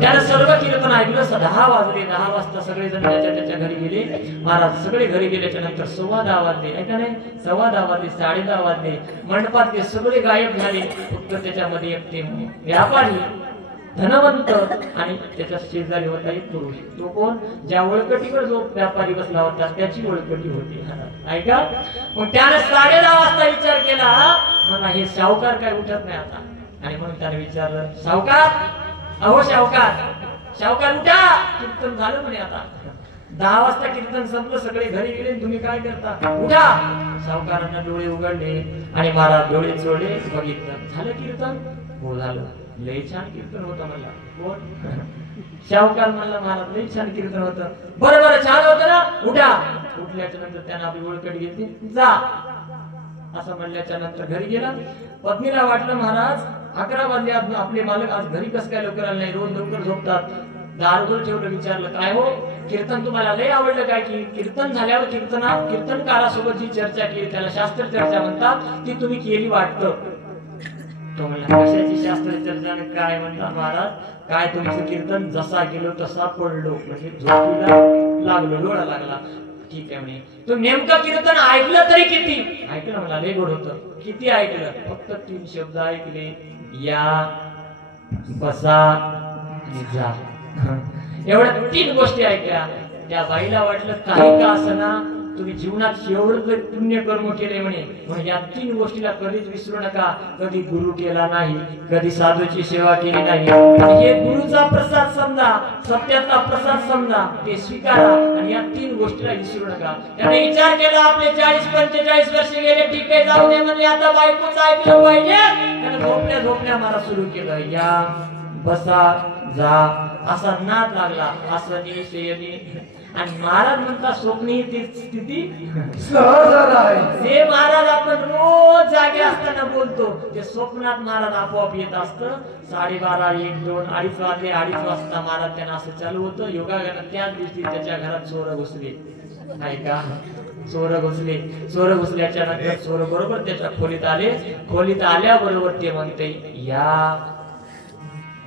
त्यानं सर्व कीर्तन ऐकलं. 10 वाजले. 10 वाजता सगळेजण त्याच्या घरी गेले. महाराज सगळे घरी गेल्याच्या नंतर 10:15 वाजले. ऐका नाही 10:15 वाजले 10:30 वाजले. मंडपातले सगळे गायब झाले. फक्त त्याच्यामध्ये एक ते व्यापारी धनवंत आणि त्याच्या शेजारी होता एक पुरुष. तो कोण? ज्या ओळखटीवर जो व्यापारी बसला होता त्याची ओळखटी होती. ऐका मग त्याने 10:30 वाजता विचार केला मला हे सावकार काय उठत नाही आता. आणि म्हणून त्याने विचारलं सावकार अहो सावकार उठा कीर्तन झालं म्हणे आता. 10 वाजता कीर्तन संपलं सगळे घरी गेले. तुम्ही काय करता उठा. सावकारांना डोळे उघडले आणि महाराज डोळे चोळले. बघितलं झालं कीर्तन. हो झालं. लय छान कीर्तन होतं म्हणला. कोण? सावकार म्हणला महाराज लय छान कीर्तन होतं. बरं छान होतं ना उठा. उठल्याच्या नंतर त्यानं आपली ओळखट घेतली. जा असं म्हणल्याच्या नंतर घरी गेला. पत्नीला वाटलं महाराज 11 वाजले आपले मालक आज घरी कसं काय लवकर आले नाही. रोज लवकर झोपतात. दार ठेवलं. विचारलं काय हो कीर्तन तुम्हाला लय आवडलं काय? की कीर्तन झाल्यावर कीर्तनकारासोबत जी चर्चा केली त्याला शास्त्र चर्चा म्हणतात ती तुम्ही केली वाटतं. तो म्हणला कशाची शास्त्र चर्चा काय? म्हणला महाराज काय तुमचं कीर्तन जसा गेलो तसा पडलो म्हणजे झोपीला लागलो लोळा लागला. ठीक आहे म्हणे. तो नेमकं कीर्तन ऐकलं तरी किती? ऐकलं मला लय गोड होतं. किती ऐकलं? फक्त 3 शब्द ऐकले. या बसा आणि जा. एवढ्या 3 गोष्टी ऐकल्या. त्या बाईला वाटलं काही का असना तुम्ही जीवनात एवढं पुण्य कर्म केले म्हणे. मग या 3 गोष्टीला कधीच विसरू नका. कधी गुरु केला नाही, कधी साधूची सेवा केली नाही. हे गुरुचा प्रसाद समजा, सत्याचा प्रसाद समजा, ते स्वीकारा आणि या 3 गोष्टीला विसरू नका. त्याने विचार केला आपले 40-45 वर्ष गेले. ठीक आहे जाऊ दे म्हणजे आता बायकोच ऐकलं पाहिजे. त्याने झोपण्या मारा सुरू केलं. या बसा जा असा नाद लागला. असं आणि महाराज म्हणतात स्वप्नी ती स्थिती सहज आहे. जे महाराज आपण रोज जागे असताना बोलतो ते स्वप्नात महाराज आपोआप येत असतं. 12:30 1 2 2:30 वाजले. 2:30 वाजता महाराज त्यांना असं चालू होतं. योगायोगानं त्याच दिवशी त्याच्या घरात चोर घुसले. ऐका चोर घुसल्याच्या नंतर चोर बरोबर त्याच्या खोलीत आले. खोलीत आल्याबरोबर ते म्हणते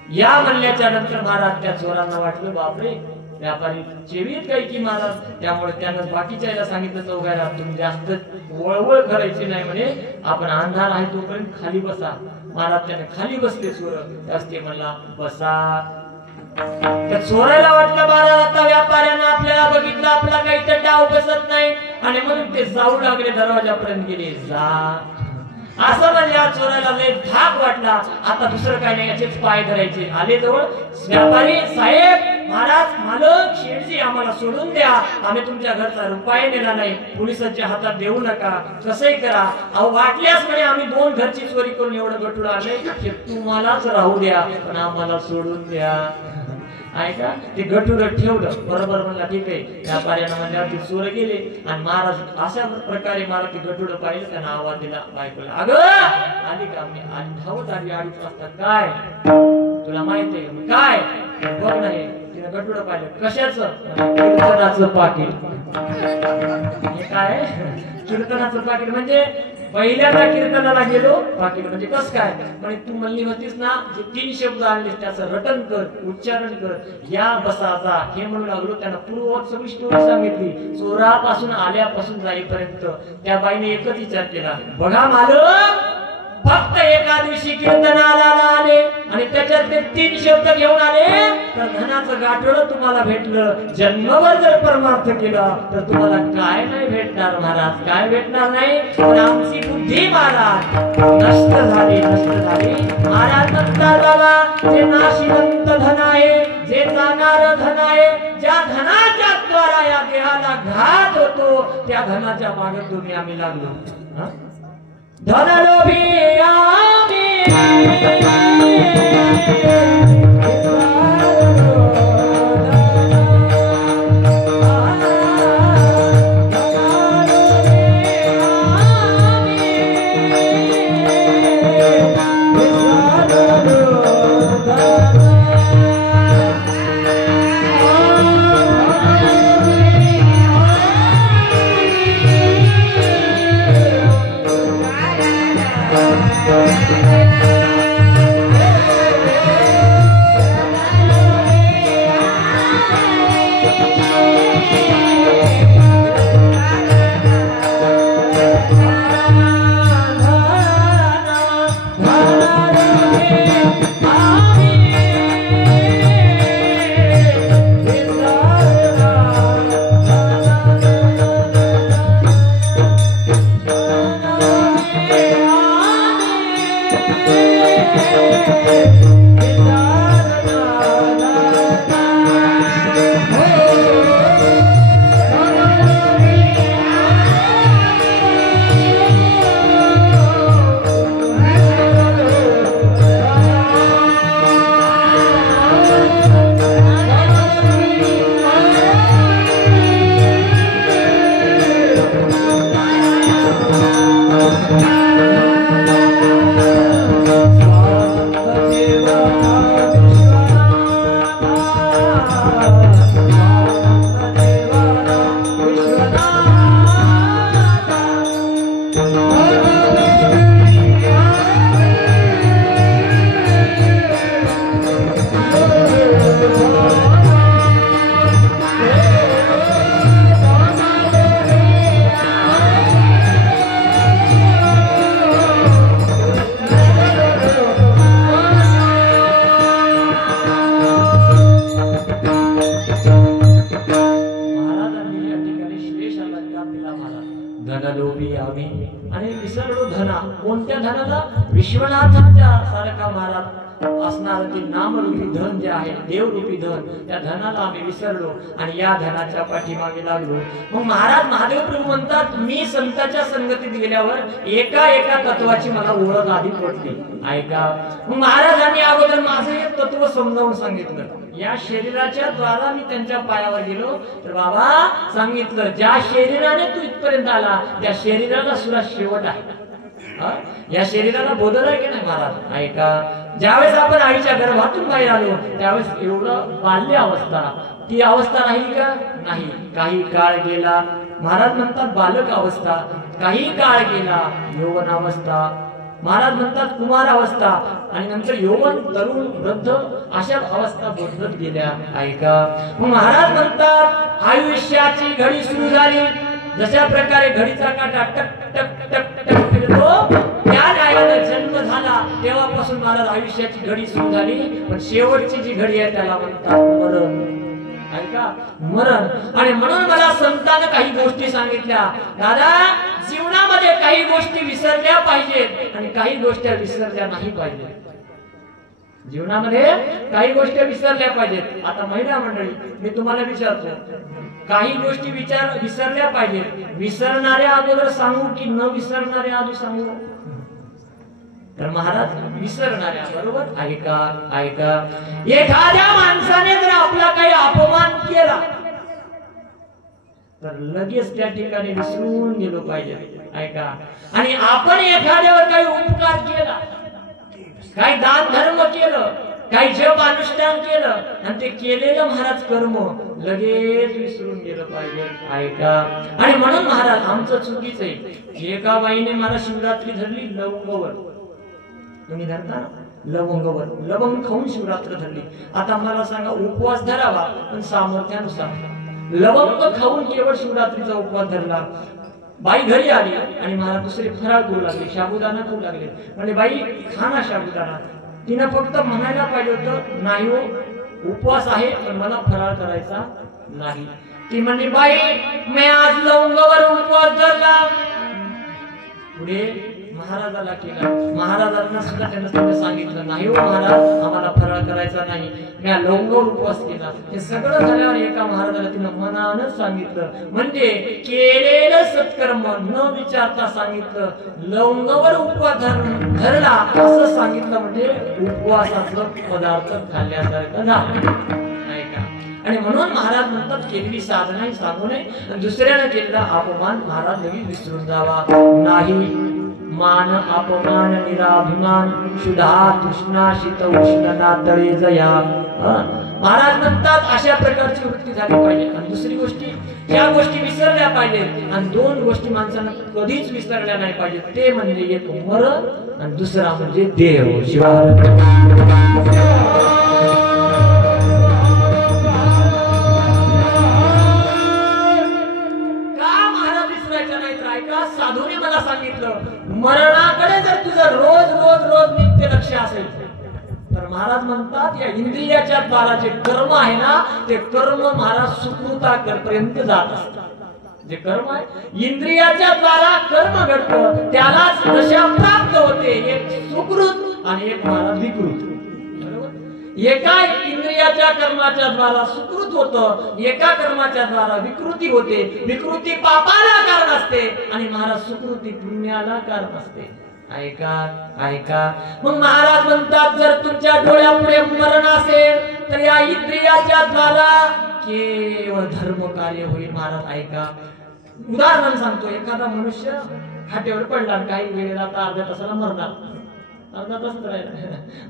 या म्हणल्याच्या नंतर महाराज त्या चोरांना वाटलं बापरे व्यापारी चेवीत काही की महाराज. त्यामुळे त्यानं बाकीच्या सांगितलं चौघायला तुम्ही जास्त वळवळ करायची नाही म्हणे. आपण अंधार आहे तोपर्यंत खाली बसा. महाराज त्याने खाली बसले. चोर असते म्हणला बसा. त्या चोराला वाटलं महाराज आता व्यापाऱ्यानं आपल्याला बघितलं आपला काही तर डाव बसत नाही आणि म्हणून ते जाऊ लागले. दरवाजापर्यंत गेले. जा असं म्हणजे या चोराला लय धाक वाटला. आता दुसरं काय नाही याचेच पाय धरायचे. आले जवळ व्यापारी साहेब महाराज मालक शेठजी आम्हाला सोडून द्या. आम्ही तुमच्या घरचा रुपया नेला नाही. पोलिसांच्या हातात देऊ नका. कसंही करा. अहो वाटल्यास म्हणे आम्ही 2 घरची चोरी करून एवढं गटूळ आणले. तुम्हालाच राहू द्या पण आम्हाला सोडून द्या. ऐका ते गटूळ ठेवलं. बरोबर म्हणला ठीक आहे. व्यापाऱ्यानं म्हणल्यावर ते चोर गेले आणि महाराज अशा प्रकारे मला ते गटूळ पाहिलं. त्यांना आवाज दिला बायकोला. अगं आली का? मी धावत आली 2:30 वाजता. काय तुला माहितीये काय? बघ नाही तिने गटुडं पाहिलं. कशाचं? कीर्तनाचं पाकिट. हे काय? कीर्तनाचं पाकिट म्हणजे पहिल्यांदा कीर्तनाला गेलो पाकिट म्हणजे कस काय? म्हणजे तू म्हणली होतीस ना जे 3 शब्द आणलेस त्याचं रटन कर, उच्चारण कर, या बसाचा हे म्हणू लागलो. त्यांना पूर्ववत सगळी स्टोरी सांगितली. चोरापासून आल्यापासून जाईपर्यंत त्या बाईने एकच विचार केला, बघा मालक फक्त एका दिवशी कीर्तनाला आले आणि त्याच्यात ते 3 शब्द घेऊन आले तर धनाचं गाठोडं तुम्हाला भेटलं. जन्मभर जर परमार्थ केला तर तुम्हाला काय नाही भेटणार महाराज, काय भेटणार नाही. पण आमची बुद्धी महाराज नष्ट झाली, नष्ट झाली. महाराज म्हणतात बाबा जे नाशिवंत धन आहे, जे जाणार धन आहे, ज्या धनाच्या द्वारा या देहाला घात होतो त्या धनाच्या मागे तुम्ही आम्ही लागलो. धनलोभी आम्ही धनलोभी आम्ही आणि विसरलो धना. कोणत्या धनाला? विश्वनाथाच्या सारखा महाराज असणार ते नामरूपी धन जे आहे, देवरूपी धन, त्या धनाला आम्ही विसरलो आणि या धनाच्या पाठीमागे लागलो. मग महाराज महादेव प्रभू म्हणतात मी संतांच्या संगतीत गेल्यावर एका एका तत्वाची मला ओळख आधी पडली. ऐका, मग महाराजांनी अगोदर माझं एक तत्व समजावून सांगितलं. या शरीराच्या द्वारा मी त्यांच्या पायावर गेलो तर बाबा सांगितलं ज्या शरीराने तू इथपर्यंत आला त्या शरीराला सुद्धा शेवट आहे. या शरीराला बोधर आहे की नाही महाराज? ऐका, ज्यावेळेस आपण आईच्या गर्भातून बाहेर आलो त्यावेळेस एवढं बाल्य अवस्था, ती अवस्था राहिली का? नाही. काही काळ गेला, महाराज म्हणतात बालक अवस्था, काही काळ गेला यौवन अवस्था, महाराज म्हणतात कुमार अवस्था आणि नंतर यौवन, तरुण, वृद्ध अशा अवस्था बदलत गेल्या. ऐका, मग महाराज म्हणतात आयुष्याची घडी सुरू झाली. जशा प्रकारे घडीचा काटा टक टक टक टक फिरतो त्या न्यायाने जन्म झाला तेव्हापासून महाराज आयुष्याची घडी सुरू झाली. पण शेवटची जी घडी आहे त्याला म्हणतात मरण. ऐका, मरण. आणि म्हणून मला संतांनी काही गोष्टी सांगितल्या. दादा, जीवनामध्ये काही गोष्टी विसरल्या पाहिजेत आणि काही गोष्टी विसरल्या नाही पाहिजेत. जीवनामध्ये काही गोष्टी विसरल्या पाहिजेत. आता महिला मंडळी, मी तुम्हाला विचारतो, काही गोष्टी विसरल्या पाहिजेत. विसरणाऱ्या अगोदर सांगू की न विसरणाऱ्या आधी सांगू? तर महाराज विसरणाऱ्या बरोबर. ऐका ऐका, एखाद्या माणसाने जर आपला काही अपमान केला तर लगेच त्या ठिकाणी विसरून गेलो पाहिजे. ऐका, आणि आपण एखाद्यावर काही उपकार केला, काही दान धर्म केलं काही जप अनुष्ठान केलं आणि ते केलेलं महाराज कर्म लगेच विसरून गेलं पाहिजे. ऐका. आणि म्हणून महाराज आमचं चुकीच आहे. एका बाईने मला शिवरात्री धरली लवंगवर. तुम्ही धरता ना लवंगवर, लवंग खाऊन शिवरात्र धरली. आता मला सांगा उपवास धरावा पण सामर्थ्यानुसार. लवंग खाऊन केवळ शिवरात्रीचा उपवास धरला. बाई घरी आली आणि मला दुसरे फराळ करू लागले, साबुदाणा करू लागले. म्हणजे बाई खाना साबुदाणा. तिनं फक्त म्हणायला पाहिजे होतं नाही हो उपवास आहे पण मला फराळ करायचा नाही. ती म्हणली बाई मी आज लवंगावर उपवास धरला. पुढे महाराजाला केला. महाराजांना सुद्धा त्यांना सांगितलं नाही हो महाराज आम्हाला फराळ करायचा नाही, मी लवंगावर उपवास केला. हे सगळं झाल्यावर एका महाराजाला तिनं मनानं सांगितलं. म्हणजे केलेलं सत्कर्म न विचारता सांगितलं. लवंगावर उपवास धरला असं सांगितलं म्हणजे उपवासाचं पदार्थ खाल्ल्यासारखं झालं. आणि म्हणून महाराज म्हणतात केलेली साधना ही सांगू नये. दुसऱ्याने केलेला अपमान महाराज लगेच विसरून जावा नाही. मान अपमान निराभिमान शुद्धा तृष्णा शीत उष्ण नातळे जया. महाराज म्हणतात अशा प्रकारची वृत्ती झाली पाहिजे. आणि दुसरी गोष्टी ज्या गोष्टी विसरल्या पाहिजेत आणि दोन गोष्टी माणसानं कधीच विसरल्या नाही पाहिजे ते म्हणजे एक मरण आणि दुसरा म्हणजे देव. शिवाय साधूने मला सांगितलं मरणाकडे जर तुझं रोज रोज रोज नित्य लक्ष असेल तर महाराज म्हणतात या इंद्रियाच्या द्वारा जे कर्म आहे ना ते कर्म महाराज सुकृता पर्यंत जात असतात. जे कर्म आहे इंद्रियाच्या द्वारा कर्म घडतं त्यालाच दशा प्राप्त होते. एक सुकृत आणि एक महाराज विकृत. एका इंद्रियाच्या कर्माच्या द्वारा सुकृत होतं, एका कर्माच्या द्वारा विकृती होते. विकृती पापाला कारण असते आणि महाराज सुकृती पुण्याला कारण असते. ऐका ऐका. मग महाराज म्हणतात जर तुमच्या डोळ्यापुढे मरण असेल तर या इंद्रियाच्या द्वारा केवळ धर्म कार्य होईल. महाराज ऐका उदाहरण सांगतो. एखादा मनुष्य खाटेवर पडला काही वेळेला आता अर्ध्या तासाला मरणार. अर्धा तास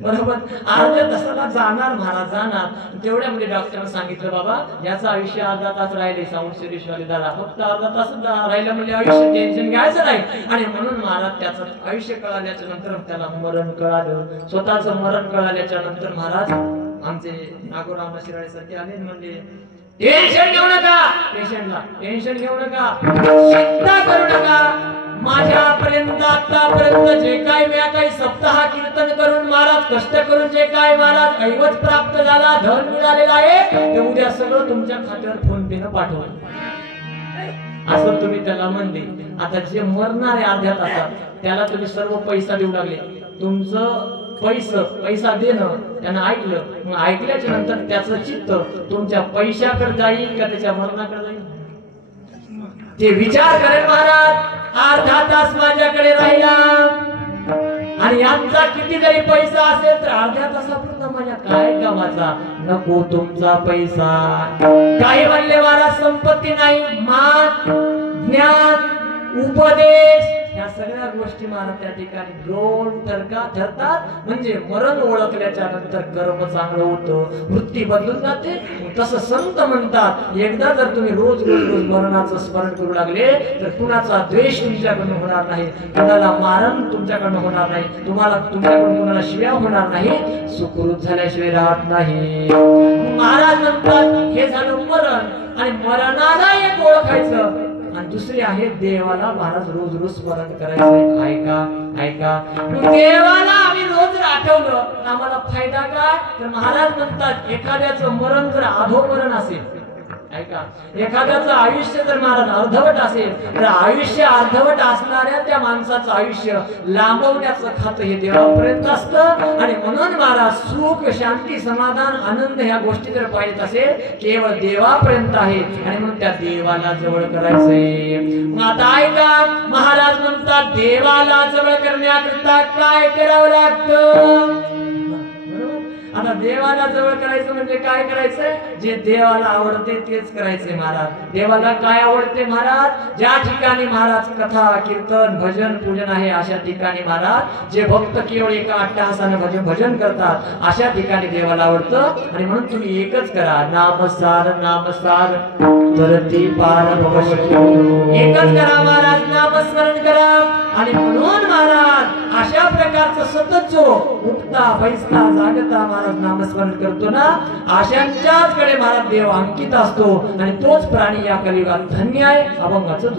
बरोबर अर्ध्या तासाला जाणार महाराज जाणार. तेवढ्यामध्ये डॉक्टरने सांगितलं बाबा याचं आयुष्य अर्धा तास राहिले. साऊंड सिरियसवाले दादा फक्त अर्धा तास राहिलं म्हणजे आयुष्य टेन्शन घ्यायचं नाही. आणि म्हणून महाराज त्याचं आयुष्य कळाल्याच्या नंतर त्याला मरण कळालं. स्वतःचं मरण कळाल्याच्या नंतर महाराज आमचे नागोराव शिराळे सारखे आले म्हणजे टेन्शन घेऊ नका. पेशंटला टेन्शन घेऊ नका, चिंता करू नका. माझ्यापर्यंत आतापर्यंत जे काय मी काही सप्ताह कीर्तन करून महाराज कष्ट करून जे काय महाराज ऐवज प्राप्त झाला धन मिळालेला आहे ते उद्या सगळं तुमच्या खात्यावर फोन पे न पाठवा असं तुम्ही त्याला म्हणले. आता जे मरणार आहे अर्ध्या तासात त्याला तुम्ही सर्व पैसा देऊ लागले. तुमचं पैसा देणं त्यानं ऐकलं. मग ऐकल्याच्या नंतर त्याचं चित्त तुमच्या पैशाकडे जाईल का त्याच्या मरणाकडे जाईल ते विचार करेल. महाराज अर्धा तास माझ्याकडे राहिला आणि यांचा किती जरी पैसा असेल तर अर्ध्या तासापर्यंत माझ्या काय कामाचा. नको तुमचा पैसा. काही म्हणले महाराज संपत्ती नाही, मान ज्ञान उपदेश या सगळ्या गोष्टी महाराज त्या ठिकाणी गौण ठरतात. म्हणजे मरण ओळखल्याच्या नंतर कर्म चांगलं होतं, वृत्ती बदलून जाते. तसं संत म्हणतात एकदा जर तुम्ही रोज रोज रोज मरणाचं स्मरण करू लागले तर कुणाचा द्वेष तुमच्याकडून होणार नाही, कुणाला मारण तुमच्याकडून होणार नाही, तुम्हाला तुमच्याकडून कुणाला शिव्या होणार नाही, सुखरूप झाल्याशिवाय राहत नाही. महाराज म्हणतात हे झालं मरण. आणि मरणाला एक ओळखायचं आणि दुसरी आहे देवाला महाराज रोज रोज स्मरण करायचं. ऐका ऐका. देवाला आम्ही रोज आठवलं तर आम्हाला फायदा काय तर महाराज म्हणतात एखाद्याचं मरण जर अधोमरण असेल ऐका एखाद्याचं आयुष्य जर महाराज अर्धवट असेल तर आयुष्य अर्धवट असणाऱ्या त्या माणसाचं आयुष्य लांबवण्याचं खातं हे देवापर्यंत असतं. आणि म्हणून महाराज सुख शांती समाधान आनंद ह्या गोष्टी जर पाहिजेत असेल केवळ देवापर्यंत आहे. आणि म्हणून त्या देवाला जवळ करायचंय. मग आता ऐका महाराज म्हणतात देवाला जवळ करण्याकरता काय करावं लागतं. आता देवाला जवळ करायचं म्हणजे काय करायचंय? जे देवाला आवडते तेच करायचंय महाराज। देवाला काय आवडते महाराज? ज्या ठिकाणी महाराज कथा कीर्तन भजन पूजन आहे अशा ठिकाणी महाराज जे भक्त केवळ एका अट्टहासाने भजन करतात अशा ठिकाणी देवाला आवडतं। आणि म्हणून तुम्ही एकच करा, नामसार नामसार तरती पार भवशक्यो। एकच करा महाराज, नामस्मरण करा। आणि म्हणून महाराज अशा प्रकारचं सतत जो उठता बैसता जागता महाराज नामस्मरण करतो ना, अशांच्याच कडे महाराज देव अंकित असतो। आणि तोच प्राणी या कलियुगात धन्य आहे। अभंगाचं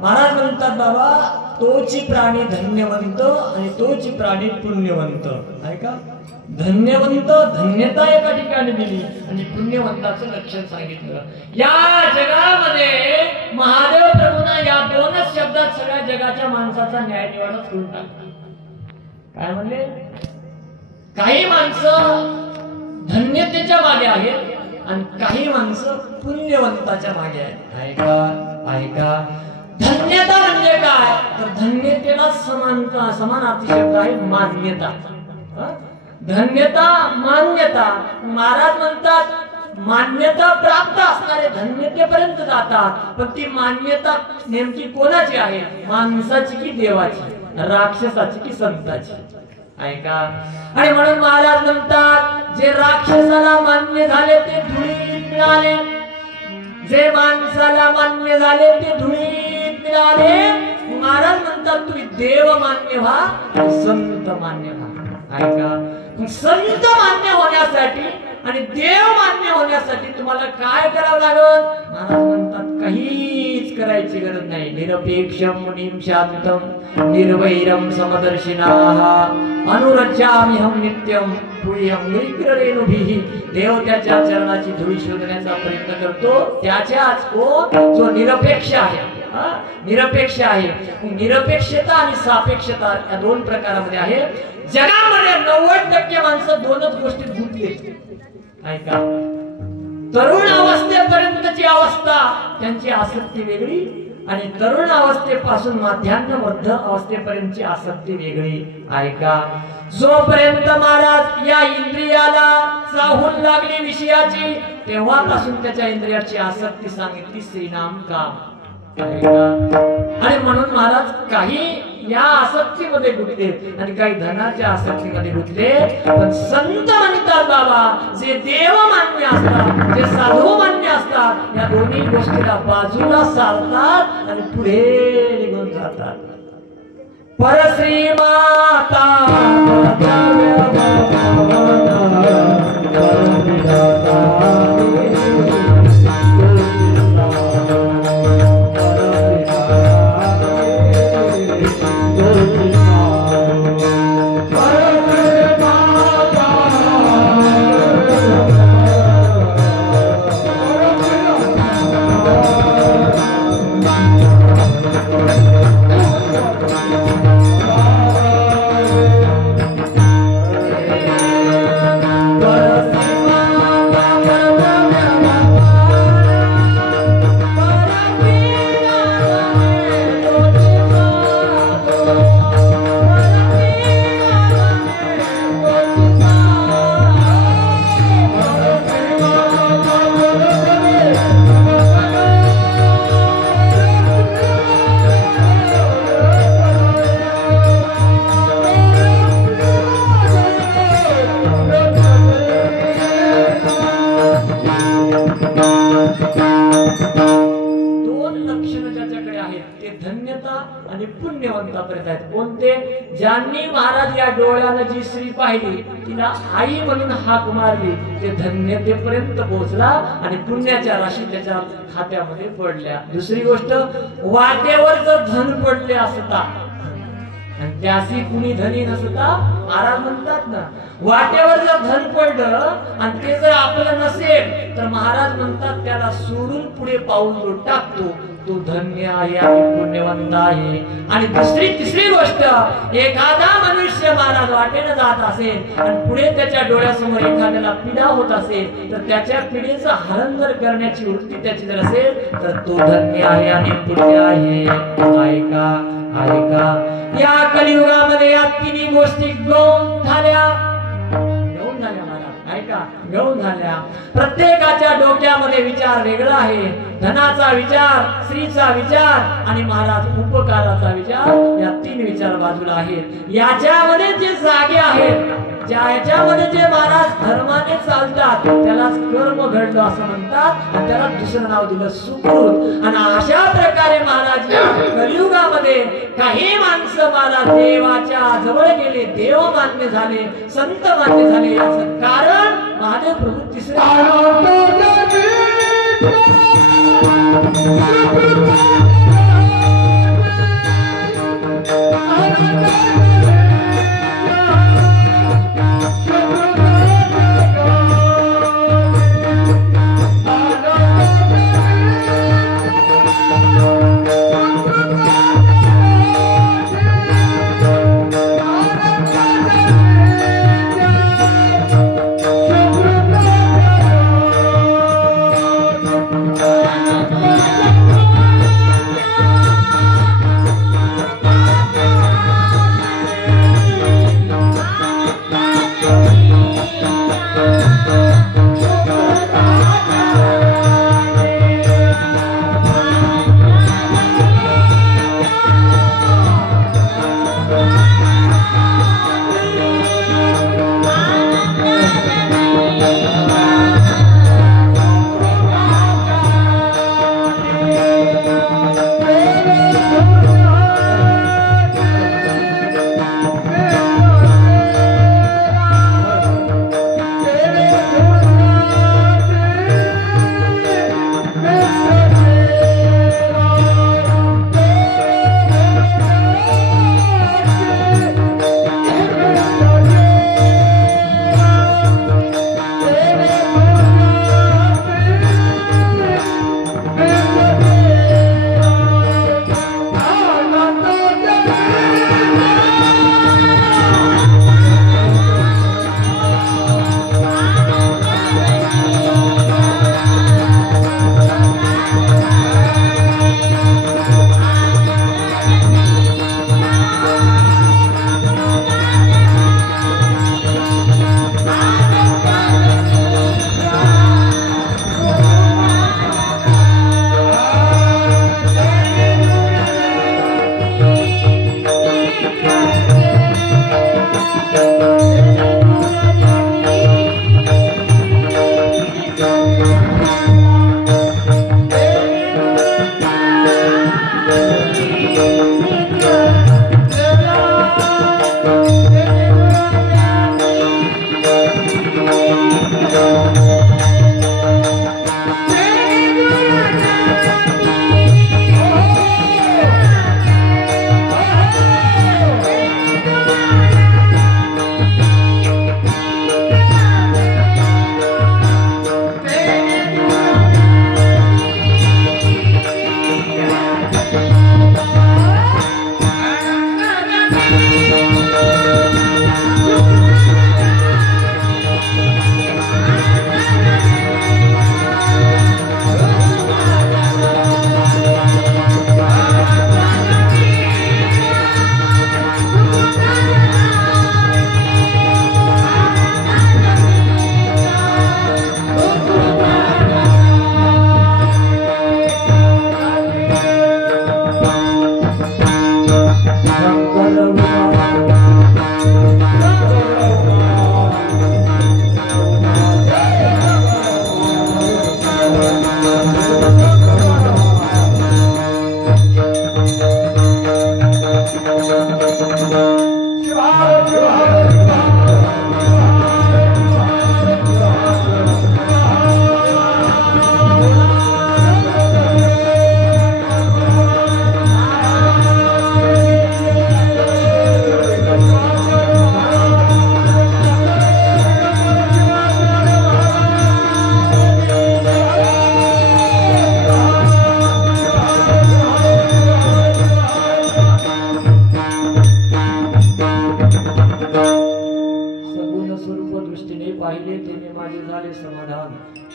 महाराज म्हणतात बाबा तोची प्राणी धन्यवंत आणि तोची प्राणी पुण्यवंत। ऐका, धन्यवंत धन्यता एका ठिकाणी दिली आणि पुण्यवंताचं लक्षण सांगितलं। या जगामध्ये महादेव प्रभूंना या दोनच शब्दात सगळ्या जगाच्या माणसाचा न्याय निवाडा करून टाकला। काय म्हणले? काही माणसं धन्यतेच्या मागे आहेत आणि काही माणसं पुण्यवंताच्या मागे आहेत। ऐका ऐका, धन्यता म्हणजे काय? तर धन्यतेला समानार्थी शब्द आहे मान्यता। धन्यता मान्यता। महाराज म्हणतात मान्यता प्राप्त असणारे धन्यतेपर्यंत जातात, पण ती मान्यता नेमकी कोणाची आहे? माणसाची की देवाची, राक्षसाची की संताची? ऐका, आणि म्हणून महाराज म्हणतात जे राक्षसाला मान्य झाले ते धुळीत मिळाले, जे माणसाला मान्य झाले ते धुळीत मिळाले। महाराज म्हणतात तुम्ही देव मान्य व्हा आणि संत मान्य व्हा. ऐका, संत मान्य होण्यासाठी आणि देव मान्य होण्यासाठी तुम्हाला काय करावं लागल? महाराज म्हणतात काहीच करायची गरज नाही. निरपेक्षम मुनीम शांतम निर्वैरम समदर्शिनाः अनुरज्याम्यहं नित्यम पुण्यम निग्ररेणुभिः. देव त्याच्या चरणाची धूळ शोधण्याचा प्रयत्न करतो. त्याच्याच कोण? जो निरपेक्ष आहे. निरपेक्ष आहे. निरपेक्षता आणि सापेक्षता या दोन प्रकारामध्ये आहे. जगामध्ये 90% माणसं दोनच गोष्टीत गुंतले. ऐका, तरुण अवस्थेपर्यंतची अवस्था त्यांची आसक्ती वेगळी आणि तरुण अवस्थेपासून माध्यान्ह वृद्ध अवस्थेपर्यंतची आसक्ती वेगळी. ऐका, जोपर्यंत महाराज या इंद्रियाला चाहूल लागली विषयाची, तेव्हापासून त्याच्या इंद्रियाची आसक्ती सांगितली श्रीनाम का. आणि म्हणून महाराज काही या आसक्तीमध्ये गुंतले आणि काही धनाच्या आसक्तीमध्ये गुंतले. पण संत म्हणतात बाबा, जे देव मान्य असतात, जे साधू मान्य असतात, या दोन्ही गोष्टीला बाजूला सारतात आणि पुढे निघून जातात. परश्री माता ज्यांनी महाराज या डोळ्यानं जी स्त्री पाहिली, तिला आई म्हणून हाक मारली, ते धन्यतेपर्यंत पोहोचला आणि पुण्याच्या राशी त्याच्या खात्यामध्ये पडल्या. दुसरी गोष्ट, वाटेवर जर धन पडले असता आणि त्याशी कुणी धनी नसता, महाराज म्हणतात ना, वाटेवर जर धन पडलं आणि ते जर आपलं नसेल तर महाराज म्हणतात त्याला सोडून पुढे पाऊल टाकतो, तो धन्य आहे आणि पुण्यवंत आहे. आणि तिसरी गोष्ट, एखादा मनुष्य महाराज वाटेनं जात असेल आणि पुढे त्याच्या डोळ्यासमोर एखाद्याला पीडा होत असेल तर त्याच्या पीडेचं हरण जर करण्याची वृत्ती त्याची जर असेल तर तो धन्य आहे आणि पुण्य आहे. ऐका, ऐका, या कलियुगामध्ये या तिन्ही गोष्टी गौण झाल्या महाराज. ऐका, गौण झाल्या. प्रत्येकाच्या डोक्यामध्ये विचार वेगळा आहे. धनाचा विचार, स्त्रीचा विचार आणि महाराज उपकाराचा विचार, या तीन विचार बाजूला आहेत. याच्यामध्ये जे जागे आहेत, याच्यामध्ये जे महाराज धर्माने चालतात, त्यालाच कर्म घडलं असं म्हणतात आणि त्याला दुसरं नाव दिलं सुकृत. आणि अशा प्रकारे महाराज या कलियुगामध्ये काही माणसं महाराज देवाच्या जवळ गेले, देव मान्य झाले, संत मान्य झाले. याचं कारण महादेव प्रभू तिसरे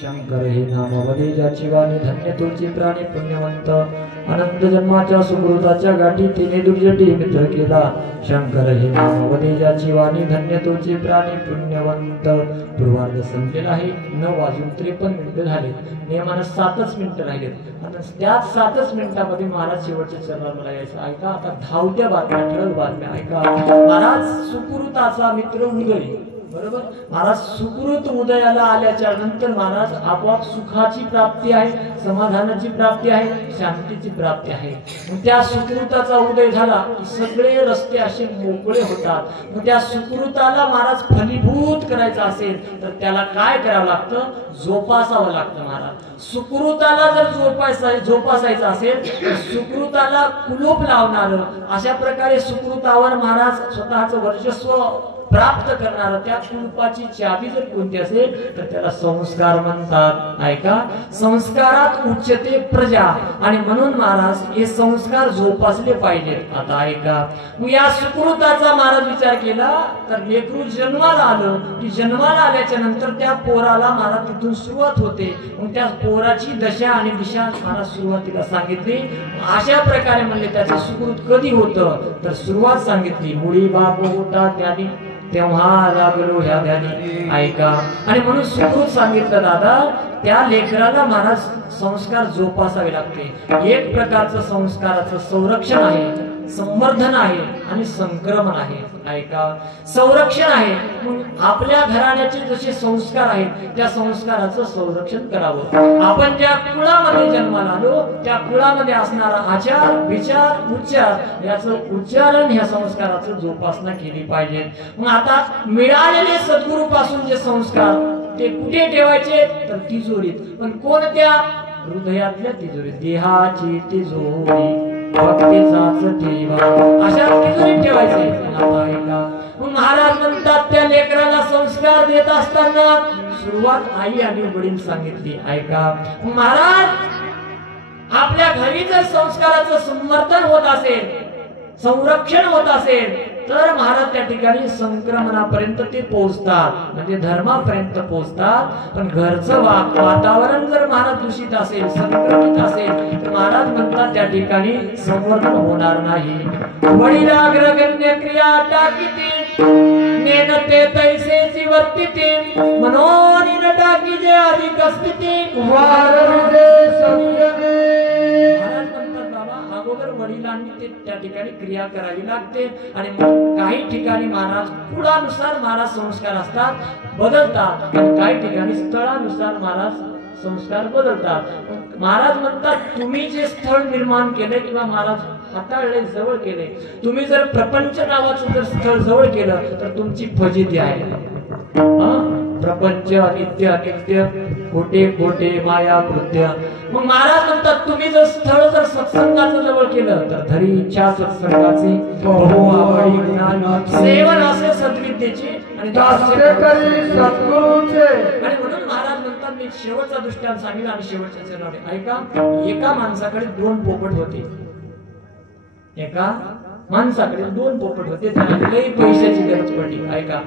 शंकर हे नाम वदे ज्याची वाणी धन्य तुझे प्राणी पुण्यवंत अनंत जन्माच्या सुकृताच्या गाठी तिने दुर्जटी मित्र केला शंकर हे नाम वदे ज्याची वाणी धन्य तुझे प्राणी पुण्यवंत पूर्वार्ध संपलेला आहे 9:53 मिनिटं झाले नियमानं 7च मिनिटं राहिलेत आता त्याच 7च मिनिटांमध्ये महाराज शेवटच्या चरणाला यायचं ऐका आता धावत्या बातम्या ठळक बातम्या ऐका महाराज सुकृताचा मित्र उदय बरोबर महाराज सुकृत उदयाला आल्याच्या नंतर महाराज आपोआप सुखाची प्राप्ती आहे समाधानाची प्राप्ती आहे शांतीची प्राप्ती आहे मग त्या सुकृताचा उदय झाला की सगळे रस्ते असे मोकळे होतात मग त्या सुकृताला महाराज फलीभूत करायचं असेल तर त्याला काय करावं लागतं जोपासावं लागतं महाराज सुकृताला जर जोपासायचं असेल तर सुकृताला कुलूप लावणार अशा प्रकारे सुकृतावर महाराज स्वतःचं वर्चस्व प्राप्त करणारा त्या कुलपाची चावी जर कोणती असेल तर त्याला संस्कार म्हणतात ऐका संस्कारात उच्चते प्रजा आणि म्हणून महाराज हे संस्कार जोपासले पाहिजेत आता ऐका मग या सुकृताचा महाराज विचार केला तर लेकरू जन्माला आलं की जन्माला आल्याच्या नंतर त्या पोराला महाराज तिथून सुरुवात होते मग त्या पोराची दशा आणि दिशा महाराज सुरुवातीला सांगितली अशा प्रकारे म्हणले त्याचं सुकृत कधी होतं तर सुरुवात सांगितली मुळी बाप होता ज्ञानी तेव्हा लागलो ह्या ध्यानी ऐका आणि म्हणून सुकृत सांगितलं दादा त्या लेकराला महाराज संस्कार जोपासावे लागते एक प्रकारचं संस्काराचं संरक्षण आहे संवर्धन आहे आणि संक्रमण आहे ऐका संरक्षण आहे मग आपल्या घराण्याचे जसे संस्कार आहेत त्या संस्काराचं संरक्षण करावं आपण ज्या कुळामध्ये जन्माला आलो त्या कुळामध्ये असणारा आचार विचार उच्चार याचं उच्चारण ह्या संस्काराचं जोपासना केली पाहिजे मग आता मिळालेले सद्गुरू पासून जे संस्कार ते कुठे ठेवायचे तर तिजोरीत पण कोणत्या हृदयातल्या तिजोरीत देहाची तिजोरी भक्तीचाच ठेवा अशा तिजोरीत ठेवायचे मग महाराज म्हणतात त्या लेकराला संस्कार देत असताना सुरुवात आई आणि वडील सांगितली ऐका महाराज आपल्या घरी जर संस्काराचं संवर्धन होत असेल संरक्षण होत असेल तर महाराज त्या ठिकाणी संक्रमणापर्यंत ते पोहोचतात म्हणजे धर्मापर्यंत पोहोचतात पण घरचं वातावरण जर महाराज दूषित असेल संक्रमित असेल तर महाराज म्हणतात त्या ठिकाणी संवर्धन होणार नाही वडिलाग्रगण्य क्रिया टाकीते नेनते तैसेची वर्तिते मनोनी न टाकीजे अधिक स्थिती वाररुदे संयमे अगोदर वडिलांनी ते त्या ठिकाणी क्रिया करावी लागते आणि काही ठिकाणी महाराज कुळानुसार महाराज संस्कार असतात बदलतात आणि काही ठिकाणी स्थळानुसार महाराज संस्कार बदलतात। महाराज म्हणतात तुम्ही जे स्थळ निर्माण केले किंवा महाराज हाताळले जवळ केले, तुम्ही जर प्रपंच नावाचं जर स्थळ जवळ केलं तर तुमची फजिती आहे। प्रपंच अनित्य अनित्य खोटे खोटे माया कृत्य। मग महाराज म्हणतात तुम्ही जर स्थळ जर सत्संगाचं जवळ केलं तर धरी इच्छा सत्संगाची बहु आवडी ज्ञान सेवन असे सद्विद्येचे आणि सद्गुरूचे। आणि म्हणून महाराज म्हणतात मी शेवटचा दृष्टांत सांगितला आणि शेवटच्या चरणाने ऐका। एका माणसाकडे 2 पोपट होते, एका माणसाकडे 2 पोपट होते, त्याला लई पैशाची गरज पडली। ऐका,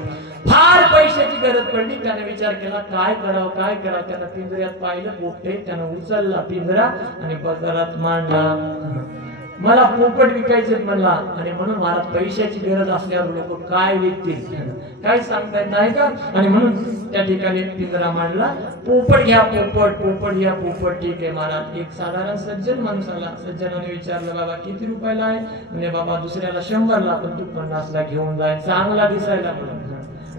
फार पैशाची गरज पडली, त्याने विचार केला काय करावं काय करावं। त्यानं पिंजऱ्यात पाहिलं पोपटे, त्यानं उचलला पिंजरा आणि बाजारात मांडला। मला पोपट विकायचे म्हणला आणि म्हणून महाराज पैशाची गरज असल्यावर लोक काय विकतील काय सांगता येत नाही का। आणि म्हणून त्या ठिकाणी पिंजरा मांडला, पोपट घ्या पोपट, पोपट घ्या पोपट। ठीक आहे महाराज। एक साधारण सज्जन माणसाला सज्जनाने विचारलं बाबा किती रुपयाला आहे? म्हणजे बाबा दुसऱ्याला 100ला, पण तू 50ला घेऊन जाय, चांगला दिसायला म्हणून।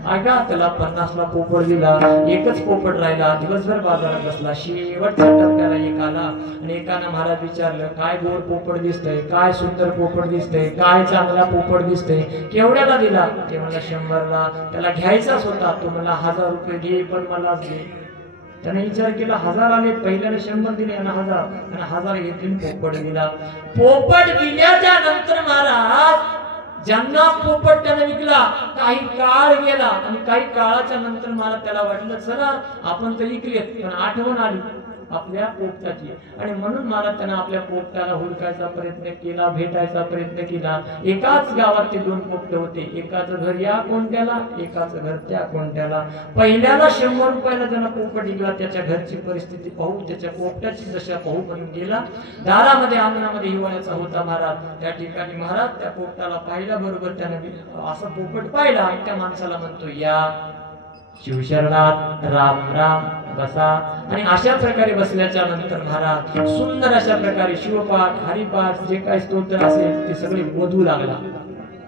ऐका, त्याला 50ला पोपट दिला, एकच पोपट राहिला। दिवसभर बाजारात बसला, शेवटच्या टप्प्याला एक आला आणि एकानं महाराज विचारलं काय गोड पोपट दिसतंय, काय सुंदर पोपट दिसतंय, काय चांगला पोपट दिसतंय, केवढ्याला दिला? ते मला 100ला। त्याला घ्यायचाच होता, तो मला 1000 रुपये घे पण मलाच घे। त्याने विचार केला 1000 आले, पहिल्याला 100 दिले आणि 1000 आणि 1000 घेतून पोपट दिला। पोपट दिल्याच्या नंतर महाराज ज्यांना पोपट त्याने विकला, काही काळ गेला आणि काही काळाच्या नंतर मला त्याला वाटलं चला आपण तर विकलेत, पण आठवण आली आपल्या पोपटाची। आणि म्हणून मला त्यानं आपल्या पोपटाला हुडकायचा प्रयत्न केला, भेटायचा प्रयत्न केला। एकाच गावात ते 2 पोपट होते, एकाचं घर या कोणत्याला, एकाचं घर त्या कोणत्याला। पहिल्याला 100 रुपयाला ज्याला पोपट विकला त्याच्या घरची परिस्थिती पाहू, त्याच्या पोपटाची दशा पाहू म्हणून गेला। दारामध्ये अंगणामध्ये हिवाळ्याचा होता महाराज। त्या ठिकाणी महाराज त्या पोपटाला पाहिला, बरोबर त्याने असं पोपट पाहिला आणि त्या माणसाला म्हणतो या शिवशरणात राम राम बसा। आणि अशा प्रकारे बसल्याच्या नंतर महाराज सुंदर अशा प्रकारे शिवपाठ हरिपाठ जे काही स्तोत्र असेल ते सगळे वधू लागला।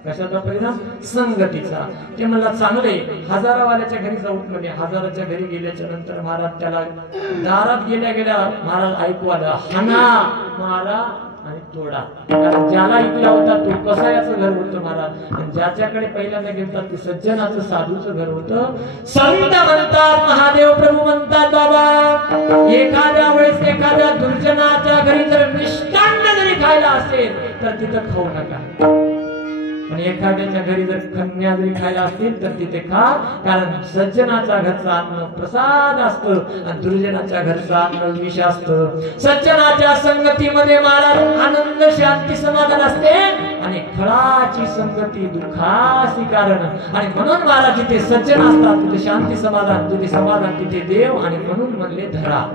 कशाचा परिणाम? संगतीचा। ते मला चांगले 1000वाल्याच्या घरी जाऊ म्हणजे 1000च्या घरी गेल्याच्या नंतर महाराज त्याला दारात गेल्या गेल्या महाराज ऐकू आलं हाना मारा आणि तोडा। कारण ज्याला ऐकला होता तो कसायाचं घर होतं महाराज, आणि ज्याच्याकडे पहिल्यांदा गेलतात ते सज्जनाचं साधूचं घर होतं। संत म्हणतात, महादेव प्रभू म्हणतात बाबा एखाद्या वेळेस एखाद्या दुर्जनाच्या घरी जर मिष्टान्न जरी खायला असेल तर तिथं खाऊ नका, आणि एखाद्याच्या घरी जर कन्या जरी खायला असतील तर तिथे खा, कारण सज्जनाच्या घरचा अन्न प्रसाद असतं आणि दुर्जनाच्या घरचा अन्न विष असतं। सज्जनाच्या संगतीमध्ये महाराज आनंद शांती समाधान असते आणि खळाची संगती दुःखाची कारण। आणि म्हणून महाराज जिथे सज्जन असतात तिथे शांती समाधान, जिथे समाधान तिथे देव, आणि म्हणून म्हणले धरा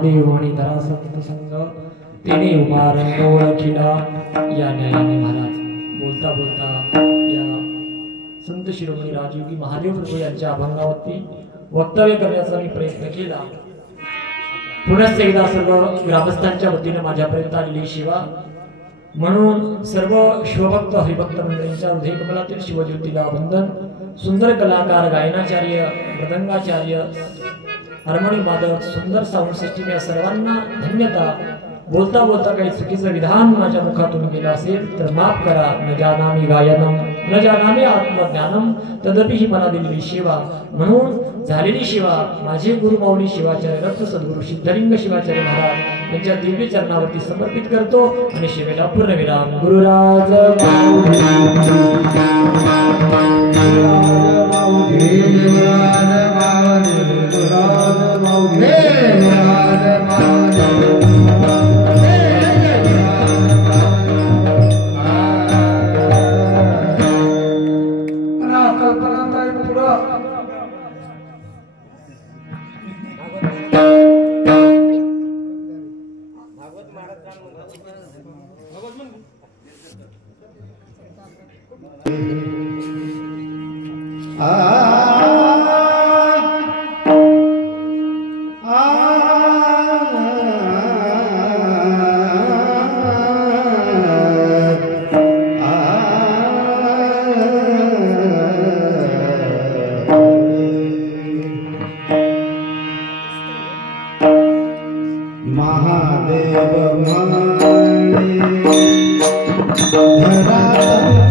महादेव आणि धरासंत संघ तिने उमारंग ओळखिला या न्यायाने महाराज बोलता बोलता या संत शिरोमणी राजयोगी महादेव प्रभू यांच्या अभंगावरती वक्तव्य करण्याचा मी प्रयत्न केला। पुनश्च एकदा सर्व ग्रामस्थांच्या वतीने माझ्यापर्यंत आलेली शिवा म्हणून सर्व शिवभक्त हरिभक्त मंडळींच्या हृदय कमलातील शिवज्योतीला वंदन। सुंदर कलाकार गायनाचार्य मृदंगाचार्य हार्मोनियम वादक सुंदर साऊंड सिस्टीम या सर्वांना धन्यता। बोलता बोलता काही चुकीचं विधान माझ्या मुखातून गेलं असेल तर माफ करा। न जानामि गायनम न जानामि आत्मज्ञानम तदपि ही मला दिलेली सेवा म्हणून झालेली सेवा माझे गुरु माऊली शिवाचार्य रत्न सद्गुरु सिद्धलिंग शिवाचार्य महाराज यांच्या दिव्य चरणावरती समर्पित करतो आणि सेवेला पूर्णविराम। गुरुराज महादेव माने धरा